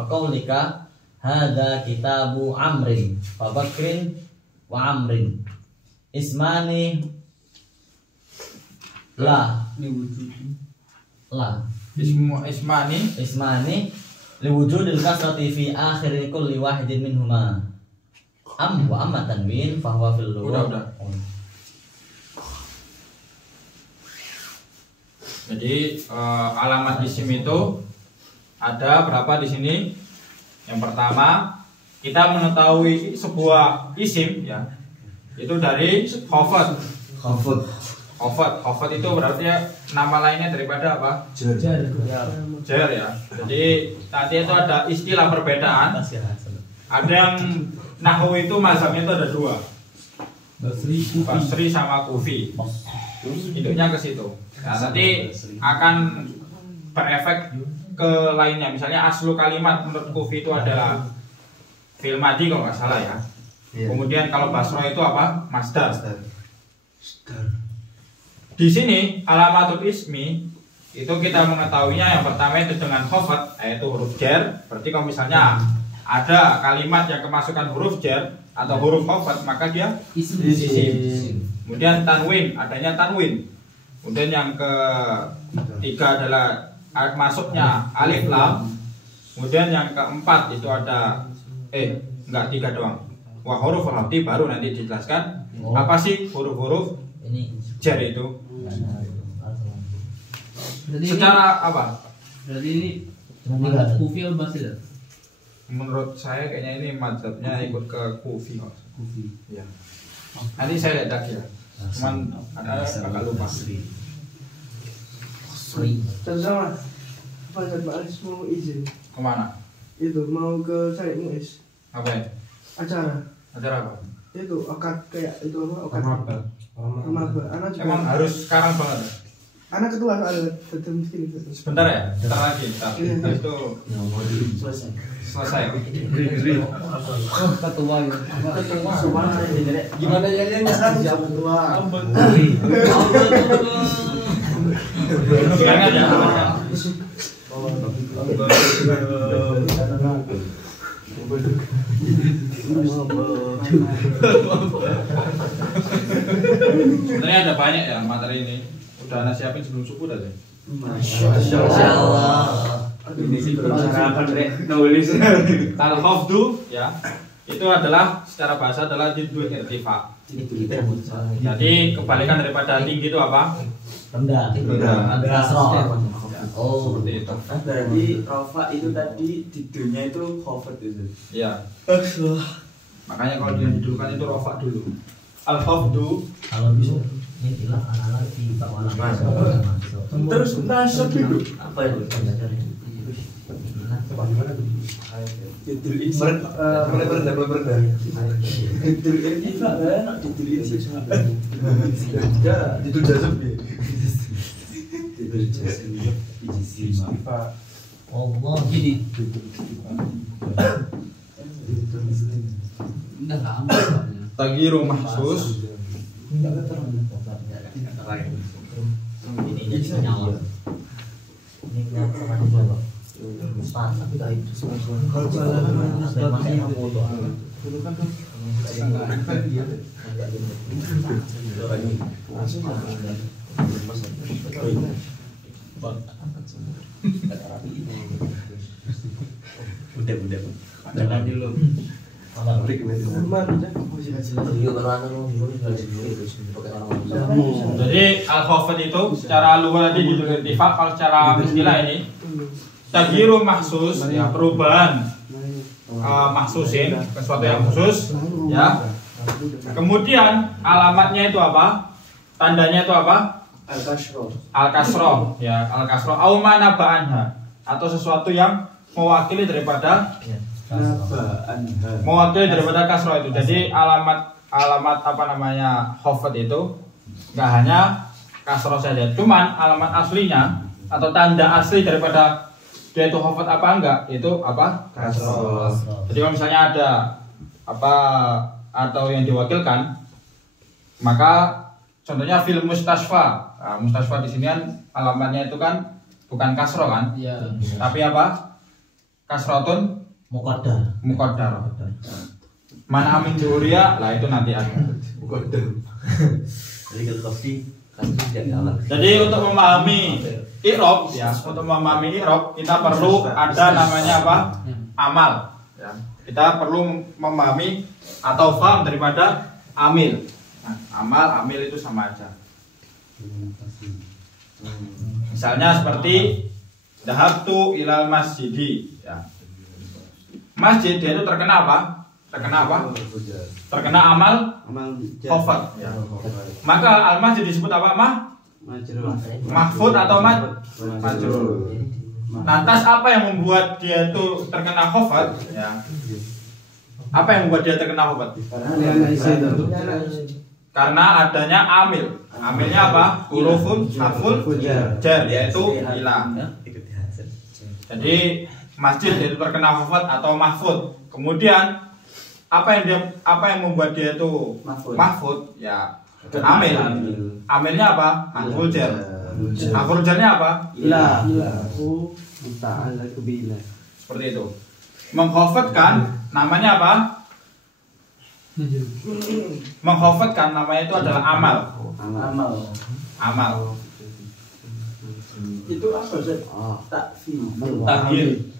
qaulika hadha kitabu amrin fa bakrin wa amrin ismani ismani liwujudil kasrati fi akhir kulli wahidin minhuma wa amma tanwin fa huwa fil lughah. Jadi alamat isim itu ada berapa di sini? Yang pertama, kita mengetahui sebuah isim ya. Itu dari khafad. Khafad itu berarti nama lainnya daripada apa? Jar ya. Jadi nanti itu ada istilah perbedaan. Ada yang nahwu itu mazhabnya itu ada dua. Basri sama Kufi. Induknya ke situ. Nah, nanti akan berefek ke lainnya. Misalnya aslu kalimat menurut Kufi itu adalah fi'il madhi kalau nggak salah ya. Kemudian kalau Basra itu apa? Masdar. Di sini alamatul ismi itu kita mengetahuinya yang pertama itu dengan khafad, yaitu huruf jar. Berarti kalau misalnya ada kalimat yang kemasukan huruf jar atau huruf khafad, maka dia isim. Kemudian tanwin, adanya tanwin. Kemudian yang ketiga adalah masuknya alif lam. Kemudian yang keempat itu ada enggak, tiga doang. Wa huruf al-hafdi baru nanti dijelaskan apa sih huruf-huruf Ini jar itu. Jadi Secara apa? Berarti ini cuma Kufi atau Basri? Menurut saya kayaknya ini mazhabnya ikut ke Kufi. Kufi. Ya. Nanti saya lihat lagi ya. Cuman ada agak lupa. Sama Pak Aris mau izin Kemana? itu mau ke Syed Muiz Apa ya? acara Apa? itu akad kayak itu apa akad maba anak juga Emang harus sekarang banget? anak kedua soalnya tetap miskin Sebentar ya? Bentar lagi. Habis itu selesai. Ketua ya. gimana ya siapa ketua Silakan ya. Sebenarnya ada banyak ya materi ini. Udah Ana siapin sebelum subuh dah sih. Masya Allah. Kalau khafdu ya, itu adalah secara bahasa adalah diddul irtifa. Jadi kebalikan daripada tinggi itu apa? Rendah. Kasroh. Oh, Seperti itu. Berarti rofa itu tadi didunya itu khafad itu. Iya. Makanya kalau didulukan itu rofa dulu. Al khafdu kalau bisa ini ilah ala di bawah Terus nasab itu apa itu? didul isi. mulai berendah Didul irtifa kan didul isi. itu jazub ya Didul isi. Allah Gini. Udah lama soalnya. tagiru mahsus. ini jadi senyawa. Ini kan sama juga. Ustaz, tapi tak itu. Udah. Jangan dulu. Jadi al-khafad itu secara luar tadi di irtifaq, kalau secara istilah ini tagyiru mahsus, ya perubahan mahsusin, sesuatu yang khusus, ya. Kemudian alamatnya itu apa? Tandanya itu apa? Al-kasroh, ya, al-kasroh au manaba'anha, atau sesuatu yang mewakili daripada kasroh itu. Jadi alamat apa namanya khafad itu nggak hanya kasroh saja, cuman alamat aslinya atau tanda asli daripada dia itu khafad apa enggak, itu apa? Kasroh. Jadi kalau misalnya ada apa atau yang diwakilkan, maka contohnya fil mustasfa. Nah, mustasfa di sini kan alamatnya itu kan bukan kasroh kan? Iya. Tapi apa? Kasrotun muqaddar. Mana amin juria lah itu nanti ada. Jadi untuk memahami i'rab, ya, untuk memahami i'rab kita perlu ada namanya apa? Amal. Ya. Kita perlu memahami atau paham daripada amil. Nah, amil itu sama aja. Misalnya seperti dhahabtu ilal masjidi, ya. Masjid dia itu terkena apa? Terkena amal khafad, ya. Maka al-masjid disebut apa? Mahfud atau majrur. Lantas apa yang membuat dia itu terkena khafad, ya? Apa yang membuat dia terkena khafad? Karena adanya amil. Amilnya apa? Hurufun harful jar, yaitu ila. Jadi masjid itu terkena khafad atau mahfud. Kemudian apa yang membuat dia itu mahfud? Ya, amil. Amilnya apa? Harful jar. Harful jarnya apa? Ila. Seperti itu. Mengkhafadkan namanya apa? Mengkhafadkan namanya itu adalah amal. Itu apa sih?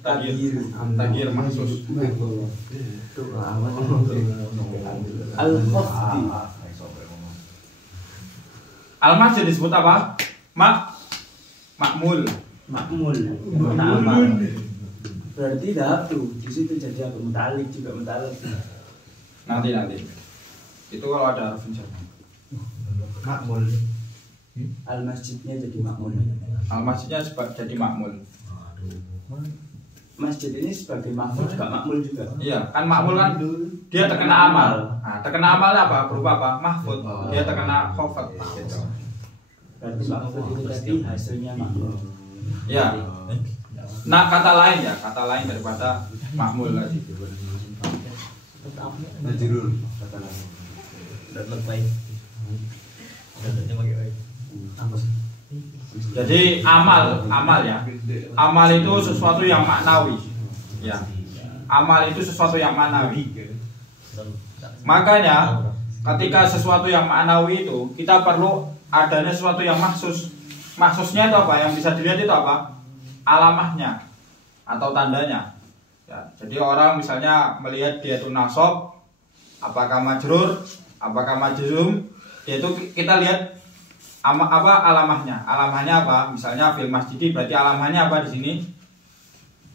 Taghir mahsus. Al-khafdi. Al-masjid disebut apa? Makmul. Berarti dahab tuh di situ jadi apa? Mutalik juga mutalik. Nanti. Itu kalau ada harf jar. Makmul. Al-masjidnya jadi makmul. Al-masjidnya jadi makmul. Masjid ini sebagai makmul juga makmul juga. Iya, kan makmul kan dia terkena amal. Nah, terkena amalnya apa? Berupa apa? Mahfud. Dia terkena khafad gitu. Berarti makmul itu tadi hasilnya makmul. Ya. Nah, kata lain daripada makmul tadi. Majrur. Dan lebay. Jadi amal ya. Amal itu sesuatu yang maknawi. Ya. Amal itu sesuatu yang maknawi. Makanya ketika sesuatu yang maknawi itu kita perlu adanya sesuatu yang mahsus. Mahsusnya itu apa? Yang bisa dilihat itu apa? Alamahnya atau tandanya. Ya, jadi orang misalnya melihat dia itu nasab, apakah majrur, apakah majzum, yaitu kita lihat apa alamahnya. Alamahnya apa? Misalnya fil masjidi, berarti alamahnya apa di sini?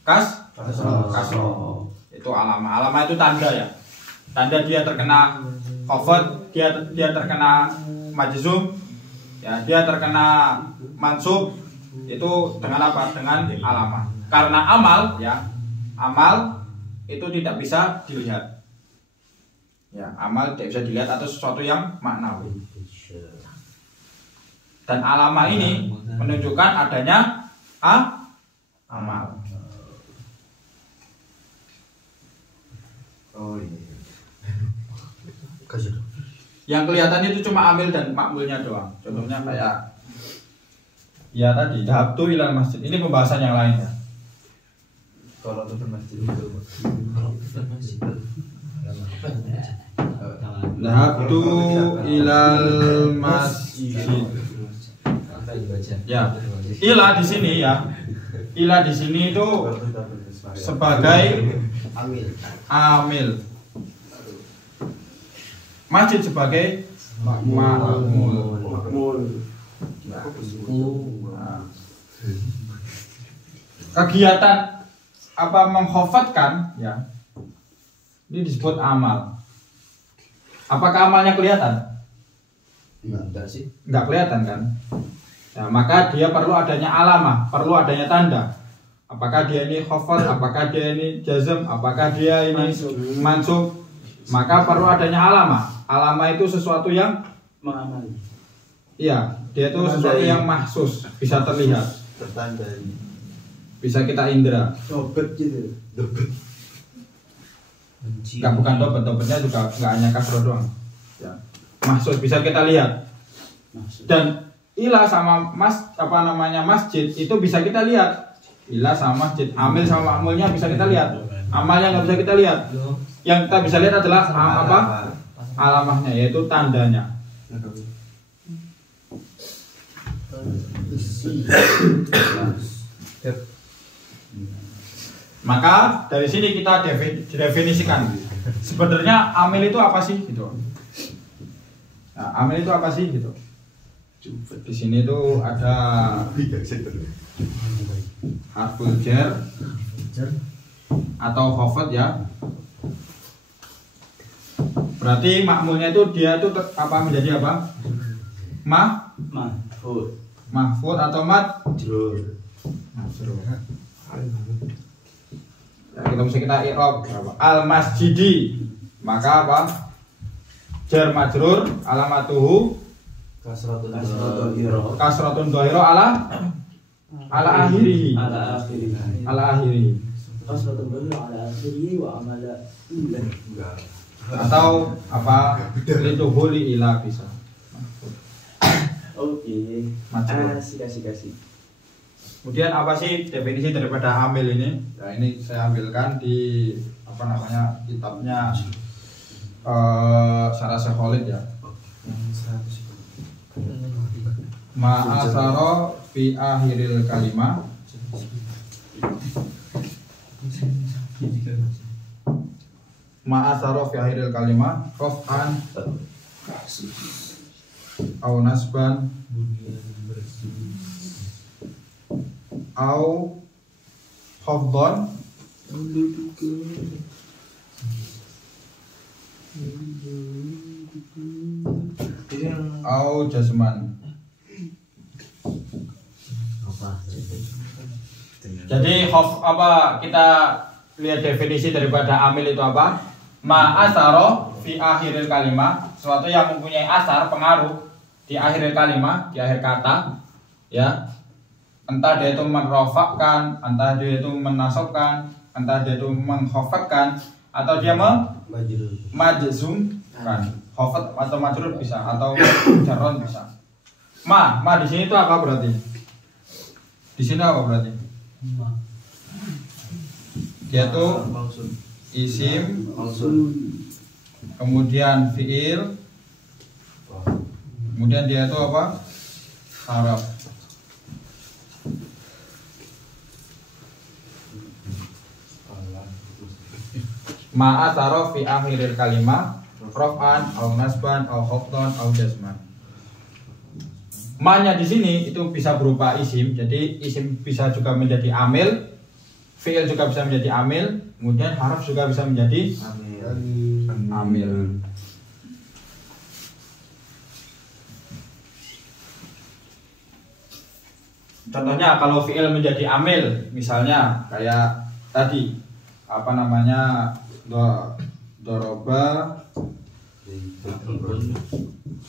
Kasroh. Itu alamah. Alamah itu tanda ya. Tanda dia terkena khafad, dia terkena majzum, ya, dia terkena mansub, itu dengan apa? Dengan alamah. Karena amal ya, amal itu tidak bisa dilihat. Ya, amal tidak bisa dilihat atau sesuatu yang maknawi. Dan alamah ini menunjukkan adanya amal. Oh iya. Yang kelihatan itu cuma amil dan makmulnya doang. Contohnya kayak ya tadi dhahabtu ilal masjid. Ini pembahasan yang lain ya. Kalau untuk masjid itu. Dhahabtu ilal masjid. Ya. Ila di sini ya. Ila di sini itu sebagai amil. Masjid sebagai makmul. Nah. Kegiatan apa mengkhafatkan ya. Ini disebut amal. Apakah amalnya kelihatan? Enggak sih. Enggak kelihatan kan? Nah, maka dia perlu adanya alamah, perlu adanya tanda. Apakah dia ini khafat, apakah dia ini jazm, apakah dia ini mansub. Maka perlu adanya alamah. Alamah itu sesuatu yang mengamali. Iya, dia itu sesuatu yang mahsus, bisa terlihat, Tertandai. bisa kita indera. Dobet gitu. Enggak, bukan dobetnya juga enggak hanya kasroh doang. Ya. Mahsus bisa kita lihat. Dan ilah sama masjid itu bisa kita lihat. Ilah sama masjid, amil sama makmulnya bisa kita lihat. Amalnya nggak bisa kita lihat. Yang kita bisa lihat adalah apa? Alamahnya, yaitu tandanya. Maka dari sini kita definisikan sebenarnya amil itu apa sih gitu. Nah, amil itu apa sih gitu. Di sini tuh ada harful jar atau khafat ya. Berarti makmulnya itu dia itu apa menjadi apa? Mahfud atau majrur. Ya, kita i'rab al masjidi, maka apa? Jar majrur alamatuhu kasratun dhahira ala akhirih. Kasratun dhahira ala akhirih wa amala ulah. Atau apa? Lituhuli ila bisa. Oke. Majrur. Kasih. Kemudian apa sih definisi daripada amil ini? Nah, ini saya ambilkan di apa namanya kitabnya Syarah Syekh Khalid ya. Ma'asara fi akhiril kalimah Ma'asara fi akhiril kalimah raf'an au nasban au khafdhan au jazman. Jadi apa kita lihat definisi daripada amil itu apa? Ma'asaro fi akhiril kalimah, sesuatu yang mempunyai asar, pengaruh di akhir kalimah, di akhir kata ya. Entah dia itu merofakkan, entah dia itu menasabkan, entah dia itu mengkhafatkan, atau dia majzumkan. Khafat atau majrur bisa, atau jarron bisa. Ma di sini itu apa berarti? Di sini apa berarti? Dia itu isim, kemudian fiil, kemudian dia itu apa? Haraf. Ma'asara fi akhiril kalimah raf'an au nasban au khafdan au jazman. Ma-nya di sini itu bisa berupa isim, jadi isim bisa juga menjadi amil, fiil juga bisa menjadi amil, kemudian haraf juga bisa menjadi amil. Contohnya kalau fiil menjadi amil, misalnya kayak tadi apa namanya doroba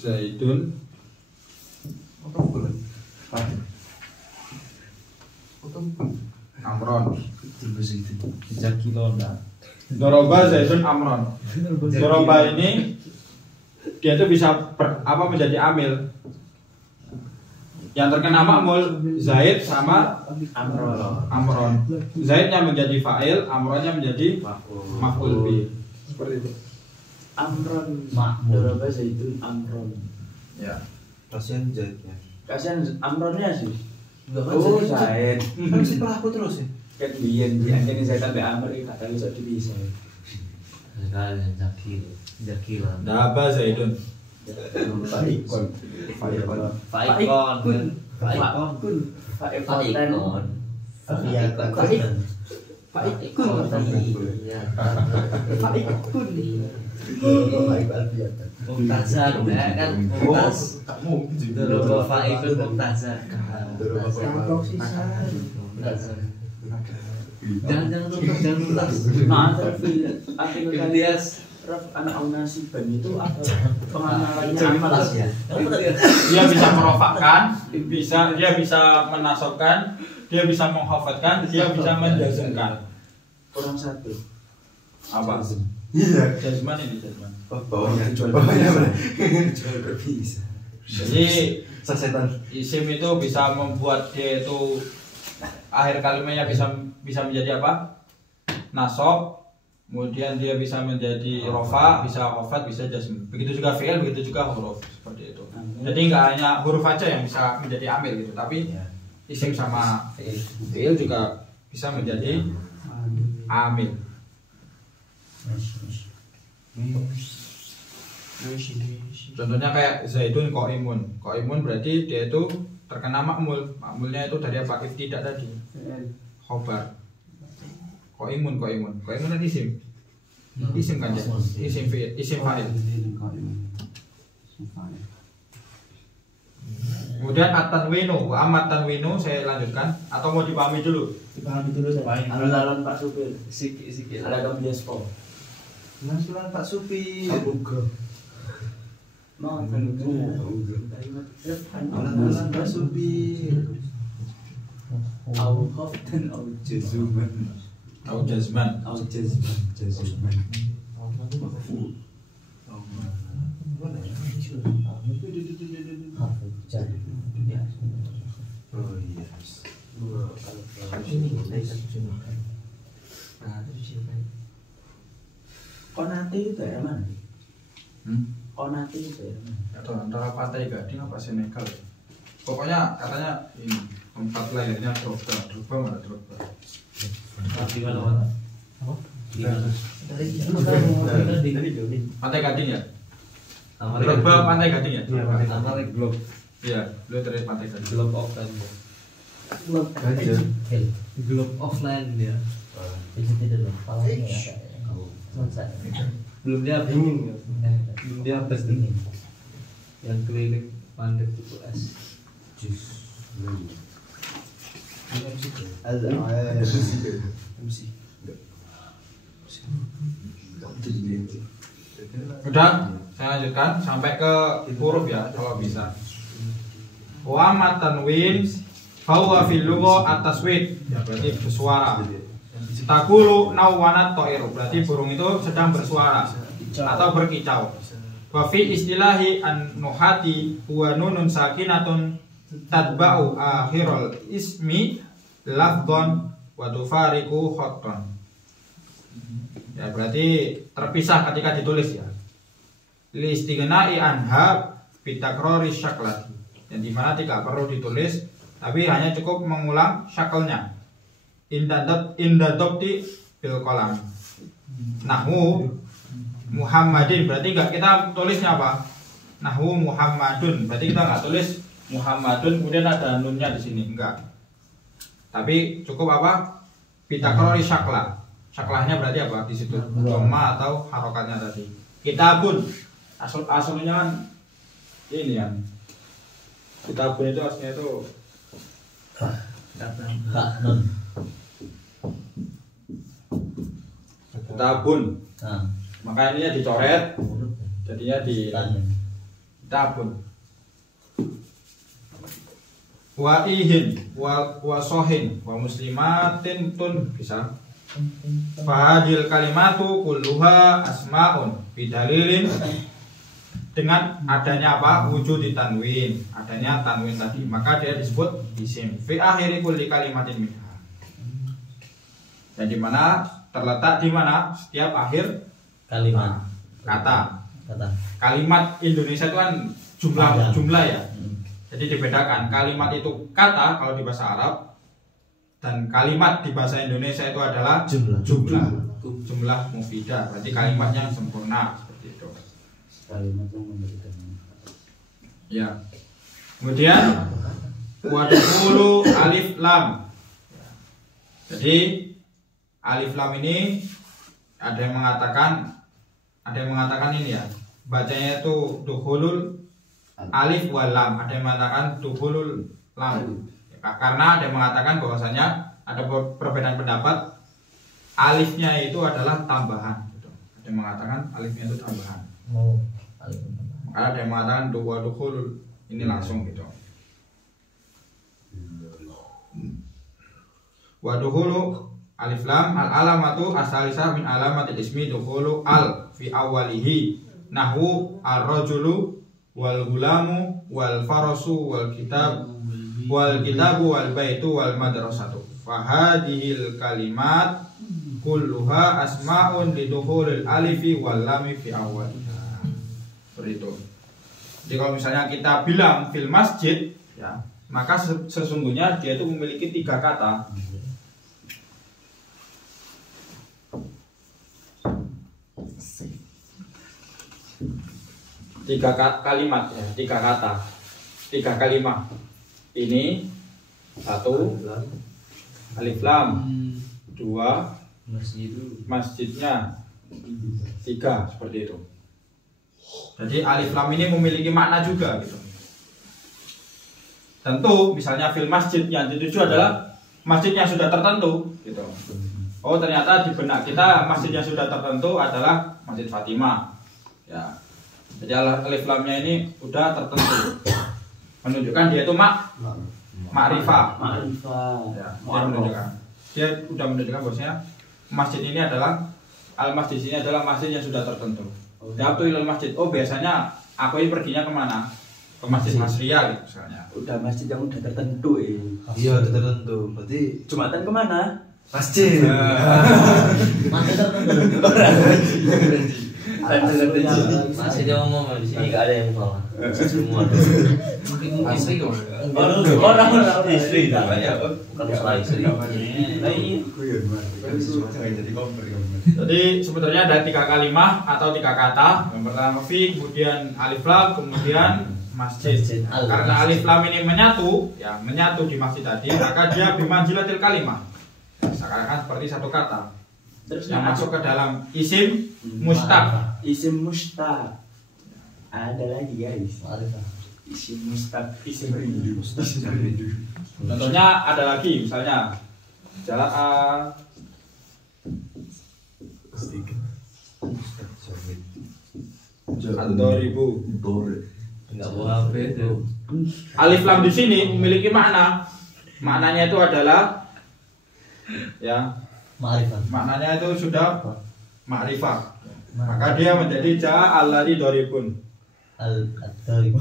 Zaidun Amron. Doroba Zaidun Amron. Doroba ini dia tuh bisa menjadi amil. Yang terkena makmul Zaid sama Amron. Zaidnya menjadi fa'il, Amronnya menjadi maf'ul bih. Seperti itu. Amron Doroba Zaidun Amron. Ya. Kasihan Zaidnya. Kasihan Amronnya sih. Oh, Zaid. Kan si pelaku terus ya. Kan biyen ini saya sampai Amr iki kadang iso dipisah. Sekali Zakil lah. Nggak apa Zaidun. Faikon. Faikon. Mumtazan ya kan. Mumtaz. Dulu Faikun Mumtazan. Jangan tuntas. Nah, tapi akhirnya Dias anak Aunasiban itu apa pengenalannya amal ya. Dia bisa merofakkan, dia bisa menasobkan, dia bisa menghafadkan, dia bisa menjazmkan. Kurang satu. Apa? Iya. Jazman ini jazman. Bawahnya jual bisa. Jadi Sasetan. isim itu bisa membuat dia itu akhir kalimatnya bisa menjadi apa? Nasab. Kemudian dia bisa menjadi rofa, bisa hafad, bisa jazm. Begitu juga fi'il, begitu juga huruf seperti itu. Jadi nggak hanya huruf aja yang bisa menjadi amil gitu, tapi isim sama fi'il juga bisa menjadi amil. Contohnya kayak Zaidun Qaimun. Qaimun berarti dia itu terkena makmul. Makmulnya itu dari apa? Tidak tadi. Khobar. Qaimun kan isim. Isim kan ya? Isim fi'il, isim fa'il. Kemudian at-tanwinu, wa amma tanwinu saya lanjutkan atau mau dipahami dulu? Dipahami dulu deh. Alun-alun Pak Supir. Sikit. Ada kamu diaspor. Lansulan Pak Supi. Mau Lansulan Pak Supi. au khaftan au jazuman. Au jazman. Au jazuman. Konate itu daerah mana? Konate itu daerah mana? Atau antara Pantai Gading apa Senegal. Pokoknya katanya ini tempat lahirnya Drogba mana Drogba. Di mana? Apa? Pantai Gading ya? Amerika. Drogba Pantai Gading ya? Amerika Globe. Iya, lu dari Pantai Gading. Globe of Land. Globe of Land ya. Belum dia Dingin ya. belum dia habis dingin. Yang keliling mandek itu es. Jus. Udah, saya lanjutkan sampai ke huruf ya kalau bisa. Wa matanwin fahuwa fil lugha at-taswid, ya berarti bersuara. Takulu nawanat to'iru, berarti burung itu sedang bersuara atau berkicau. Wa fi istilahi an-nuhati huwa nunun sakinatun tadba'u akhirul ismi lafdhon wa tufariqu khatton. Ya berarti terpisah ketika ditulis ya. Li istighnai anha bitakrori syaklati. Yang dimana tidak perlu ditulis tapi hanya cukup mengulang syaklnya. Indadopti bil kolam. Nahu Muhammadin, berarti enggak kita tulisnya apa? Nahu Muhammadun, berarti kita enggak tulis Muhammadun kemudian ada nunnya di sini, enggak. Tapi cukup apa? Bitakrori syakla. Syaklahnya berarti apa di situ? Dhamma atau harokatnya tadi. Kitabun. Asalnya kan ini ya. Kitabun itu aslinya itu Nun. Kitabun. Nah, Maka ininya dicoret, jadinya di kitabun. Wa ihin, wa sohin, wa muslimatin tun bisa. Fahadil kalimatu kulluha asmaun bidalilin, dengan adanya apa? Wujud di tanwin, adanya tanwin tadi, maka dia disebut isim. Fi akhiri kulli kalimatin minha. Dan di mana terletak di mana setiap akhir kalimat kata. kata. Kalimat Indonesia itu kan jumlah ya. Jadi dibedakan, kalimat itu kata kalau di bahasa Arab, dan kalimat di bahasa Indonesia itu adalah jumlah mufidah, berarti kalimatnya yang sempurna seperti itu. Kalimat yang memberikan. Ya. Kemudian wadkhulu alif lam. Jadi alif lam ini ada yang mengatakan ini ya, bacanya itu dukhulul alif wal lam, ada yang mengatakan dukhulul lam. Karena ada yang mengatakan bahwasanya ada perbedaan pendapat, alifnya itu adalah tambahan gitu. Ada yang mengatakan alifnya itu tambahan. Ada yang mengatakan dukhulul ini langsung gitu. Wa dukhulu alif lam al alamatu asalisah min alamatil ismi dukhulu al fi awalihi nahwu ar-rajulu wal gulamu wal farasu wal kitabu wal baitu wal madrasatu. Fa hadhil kalimat kulluha asma'un lidukhulil alifi wal lami fi awaliha. Seperti itu. Jadi kalau misalnya kita bilang fil masjid ya, maka sesungguhnya dia itu memiliki 3 kata. Tiga kalimat ya, 3 kata, 3 kalimat. Ini 1 alif lam, 2 masjidnya, 3 seperti itu. Jadi alif lam ini memiliki makna juga gitu. Tentu misalnya fil masjid yang dituju adalah masjid yang sudah tertentu gitu. Oh ternyata di benak kita masjid yang sudah tertentu adalah Masjid Fatimah ya. Jadi alif lamnya ini udah tertentu, menunjukkan dia itu makrifah. Ya, dia udah menunjukkan bahwasanya masjid ini adalah al-masjid ini adalah masjid yang sudah tertentu. Daptu ilal masjid. Oh biasanya aku ini perginya kemana? Ke Masjid Masriya gitu misalnya. Udah masjid yang udah tertentu Iya udah tertentu. Berarti Jumatan kemana? masjid. Masih tertentu. Masih dia ngomong di sini nggak ada yang salah. Semua. Mungkin istri kok. Orang istri namanya. Bukan salah istri. Jadi sebetulnya ada 3 kalimat atau 3 kata. Yang pertama fi, kemudian alif lam, kemudian masjid. Karena alif lam ini menyatu di masjid tadi, maka dia bimanzilatil kalimah. Seakan-akan seperti 1 kata. Terus yang masuk ke dalam isim mustaq. Isim mustaq. Ada lagi guys. Isim mustaq, isim rindu. Contohnya ada lagi misalnya jaa ad-daribu. Enggak boleh itu. Alif lam di sini memiliki makna. Maknanya itu adalah ya, Ma'rifah. maknanya itu sudah ma'rifah. Maka dia menjadi jaa alladzi daribun. Al-darib.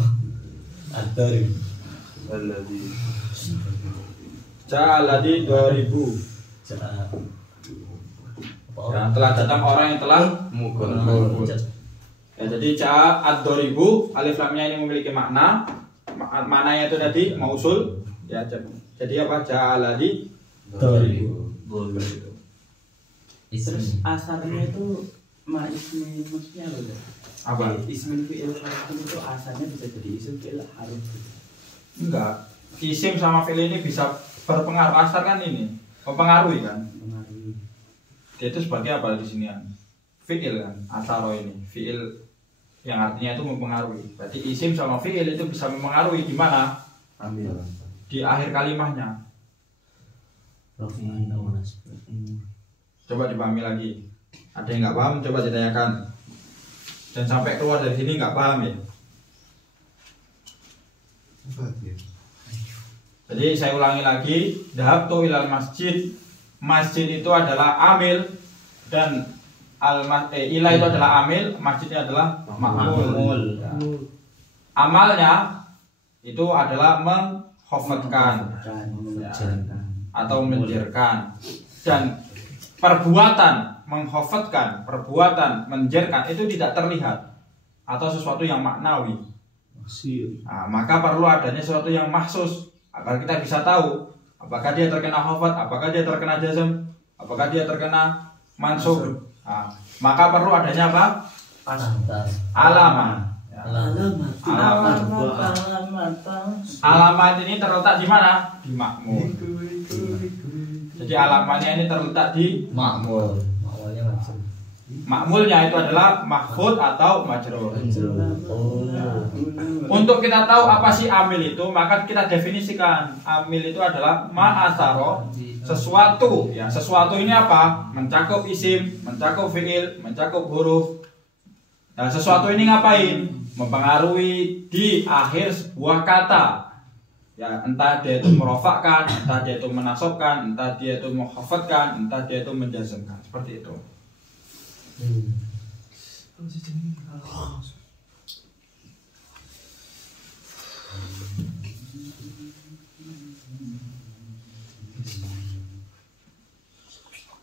Jaa alladzi daribu. Ya, telah datang orang yang telah mukul. Ya, jadi jaa ad-daribu, alif lamnya ini memiliki makna. Maknanya itu tadi mausul. Ya, jadi apa? Jaa alladzi daribu. Terus asarnya itu ismi maksudnya apa? Ismil fi'il harf itu asalnya bisa jadi isim fi'il harf. Enggak. Isim sama fi'il ini bisa berpengaruh. Asar kan ini mempengaruhi kan? Mengaruhi. Dia itu sebagai apa di sini kan? Fi'il kan? Asaro ini fi'il yang artinya itu mempengaruhi. Berarti isim sama fi'il itu bisa mempengaruhi di mana? Di akhir kalimatnya. Coba dipahami lagi. Ada yang nggak paham coba ditanyakan. Dan sampai keluar dari sini nggak paham ya. Jadi saya ulangi lagi. Dhahabtu ilal masjid. Masjid itu adalah amil dan ila itu adalah amil, masjidnya adalah ma'mul. Ya. Amalnya itu adalah mengkhafadkan atau menjerkan, dan perbuatan mengkhafadkan, perbuatan menjerkan itu tidak terlihat atau sesuatu yang maknawi. Nah, maka perlu adanya sesuatu yang mahsus agar kita bisa tahu apakah dia terkena khafat, apakah dia terkena jazm, apakah dia terkena mansub. Nah, maka perlu adanya apa? Alamat. Ya. Alamat ini terletak di mana? Di makmul. Jadi alamatnya ini terletak di makmul. makmulnya itu adalah mahfud atau majrur. Untuk kita tahu apa sih amil itu, maka kita definisikan. Amil itu adalah ma'asaro, sesuatu. Ya, sesuatu ini apa? Mencakup isim, mencakup fiil, mencakup huruf. Nah, sesuatu ini ngapain? Mempengaruhi di akhir sebuah kata. Ya, entah dia itu merofakkan, entah dia itu menasobkan, entah dia itu mengkhafatkan, entah dia itu menjazmkan. Seperti itu.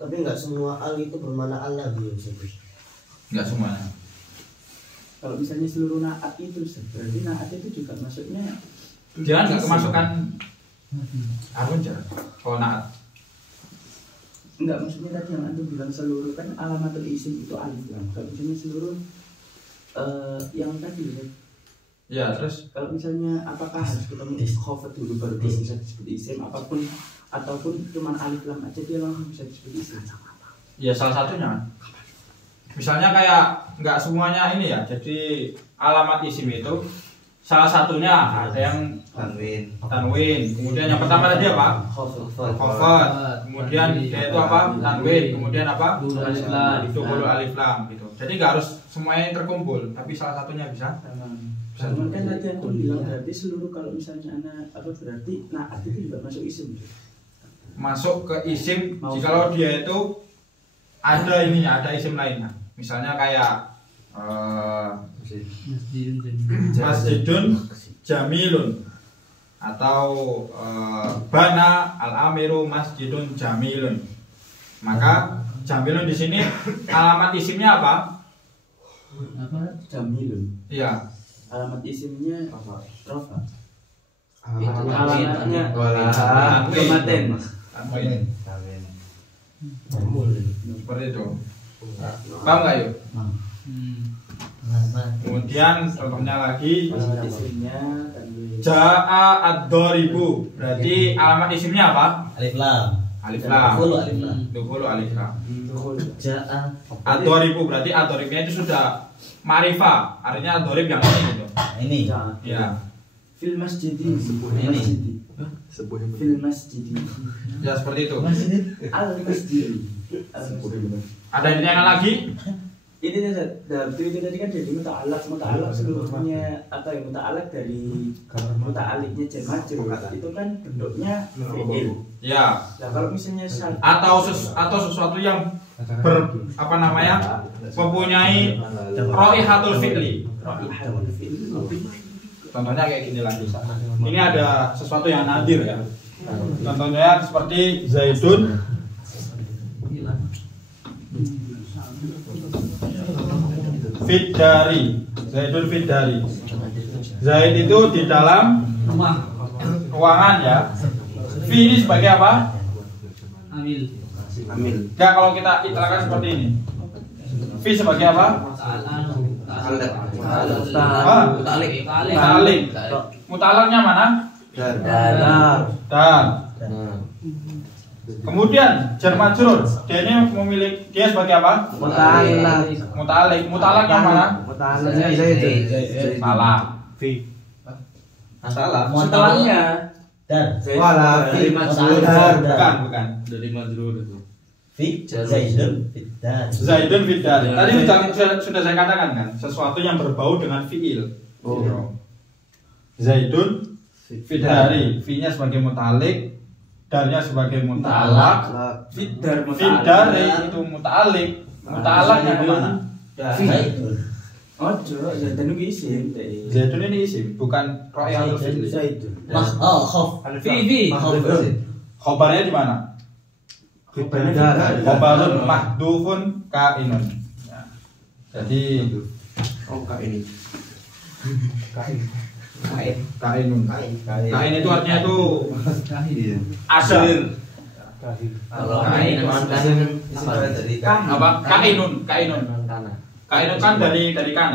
Tapi nggak semua al itu bermakna Allah gitu. Enggak semuanya. Kalau misalnya seluruh naat itu berarti naat itu juga maksudnya Jangan nggak kemasukan arunja. Kalau naat. enggak, maksudnya tadi yang antum bilang seluruh kan alamatul isim itu alif kan. Kalau misalnya seluruh yang tadi Ya, terus kalau misalnya apakah harus ketemu khafat dulu baru bisa disebut isim ataupun cuman alif lam aja dia langsung bisa disebut isim? ya salah satunya. Misalnya kayak nggak semuanya ini ya. Jadi alamat isim itu salah satunya ada yang tanwin. Kemudian yang pertama tadi apa? Khafat. Kemudian dia itu apa? Tanwin. Kemudian apa? Dukhulul alif lam gitu. Jadi nggak harus semuanya terkumpul, tapi salah satunya bisa. Cuman kan tadi aku bilang berarti seluruh kalau misalnya anak apa berarti naat itu juga masuk isim. Masuk ke isim jikalau dia itu ada ininya, ada isim lainnya. Misalnya kayak masjidun jamilun atau bana al-amiru masjidun jamilun. Maka jamilun di sini alamat isimnya apa? Jamilun. Iya. Alamat isimnya rofa. Alamatnya Kematen. Tanwin. Seperti itu. Paham nggak yuk? Kemudian contohnya lagi Alamat isimnya tanwin. Ja'a ad-doribu. Berarti alamat isimnya apa? Alif lam. Alif lam. Dukhulu alif lam. Ja'a. Ad-doribu berarti ad-doribnya itu sudah ma'rifah. Artinya ad-dorib yang ini gitu. Ini. Ya. Fil masjidi. Ini. Fil masjidi. Ya seperti itu. Al masjidi. Ada yang lagi? Ini itu tadi kan jadi muta'alaq seluruhnya apa ya, muta'alaq dari muta'aliknya jar majrur itu kan bentuknya fi'il. Ya. Nah kalau misalnya Atau sesuatu yang apa namanya? Mempunyai raihatul fi'li. Raihatul fi'li. Contohnya kayak gini lagi. Ini ada sesuatu yang nadir ya. Contohnya seperti Zaidun Fidari. Zaidun Fidari. Zaid itu di dalam ruangan ya. Fi ini sebagai apa? Amil. Enggak, kalau kita itlaqkan seperti ini. Fi sebagai apa? Muta'alik. Muta'alaknya mana? Dan. Kemudian jar majrur, dia ini dia sebagai apa? Muta'alik. Muta'alaknya mana? Salah. Setelahnya Dan. Bukan. Dari majrur itu. Fi Zaidun Fiddar. Zaidun Fidari. Tadi sudah saya katakan kan, sesuatu yang berbau dengan fiil. Zaidun Fidari. Fi-nya sebagai muta'alik, darnya sebagai muta'alak. Fidari itu muta'alik. Muta'alaknya kemana? Zaidun. Zaidun itu isim. Zaidun ini isim, bukan raihatul fi'li. Khaf. Fi. Khobarnya di mana? Khobarun mahdufun kainun. Ya. Jadi Kainun. Kain itu artinya itu Iya. asir. Kalau Kain itu kan kain apa dari Apa? Kainun. Kainun kan dari kana.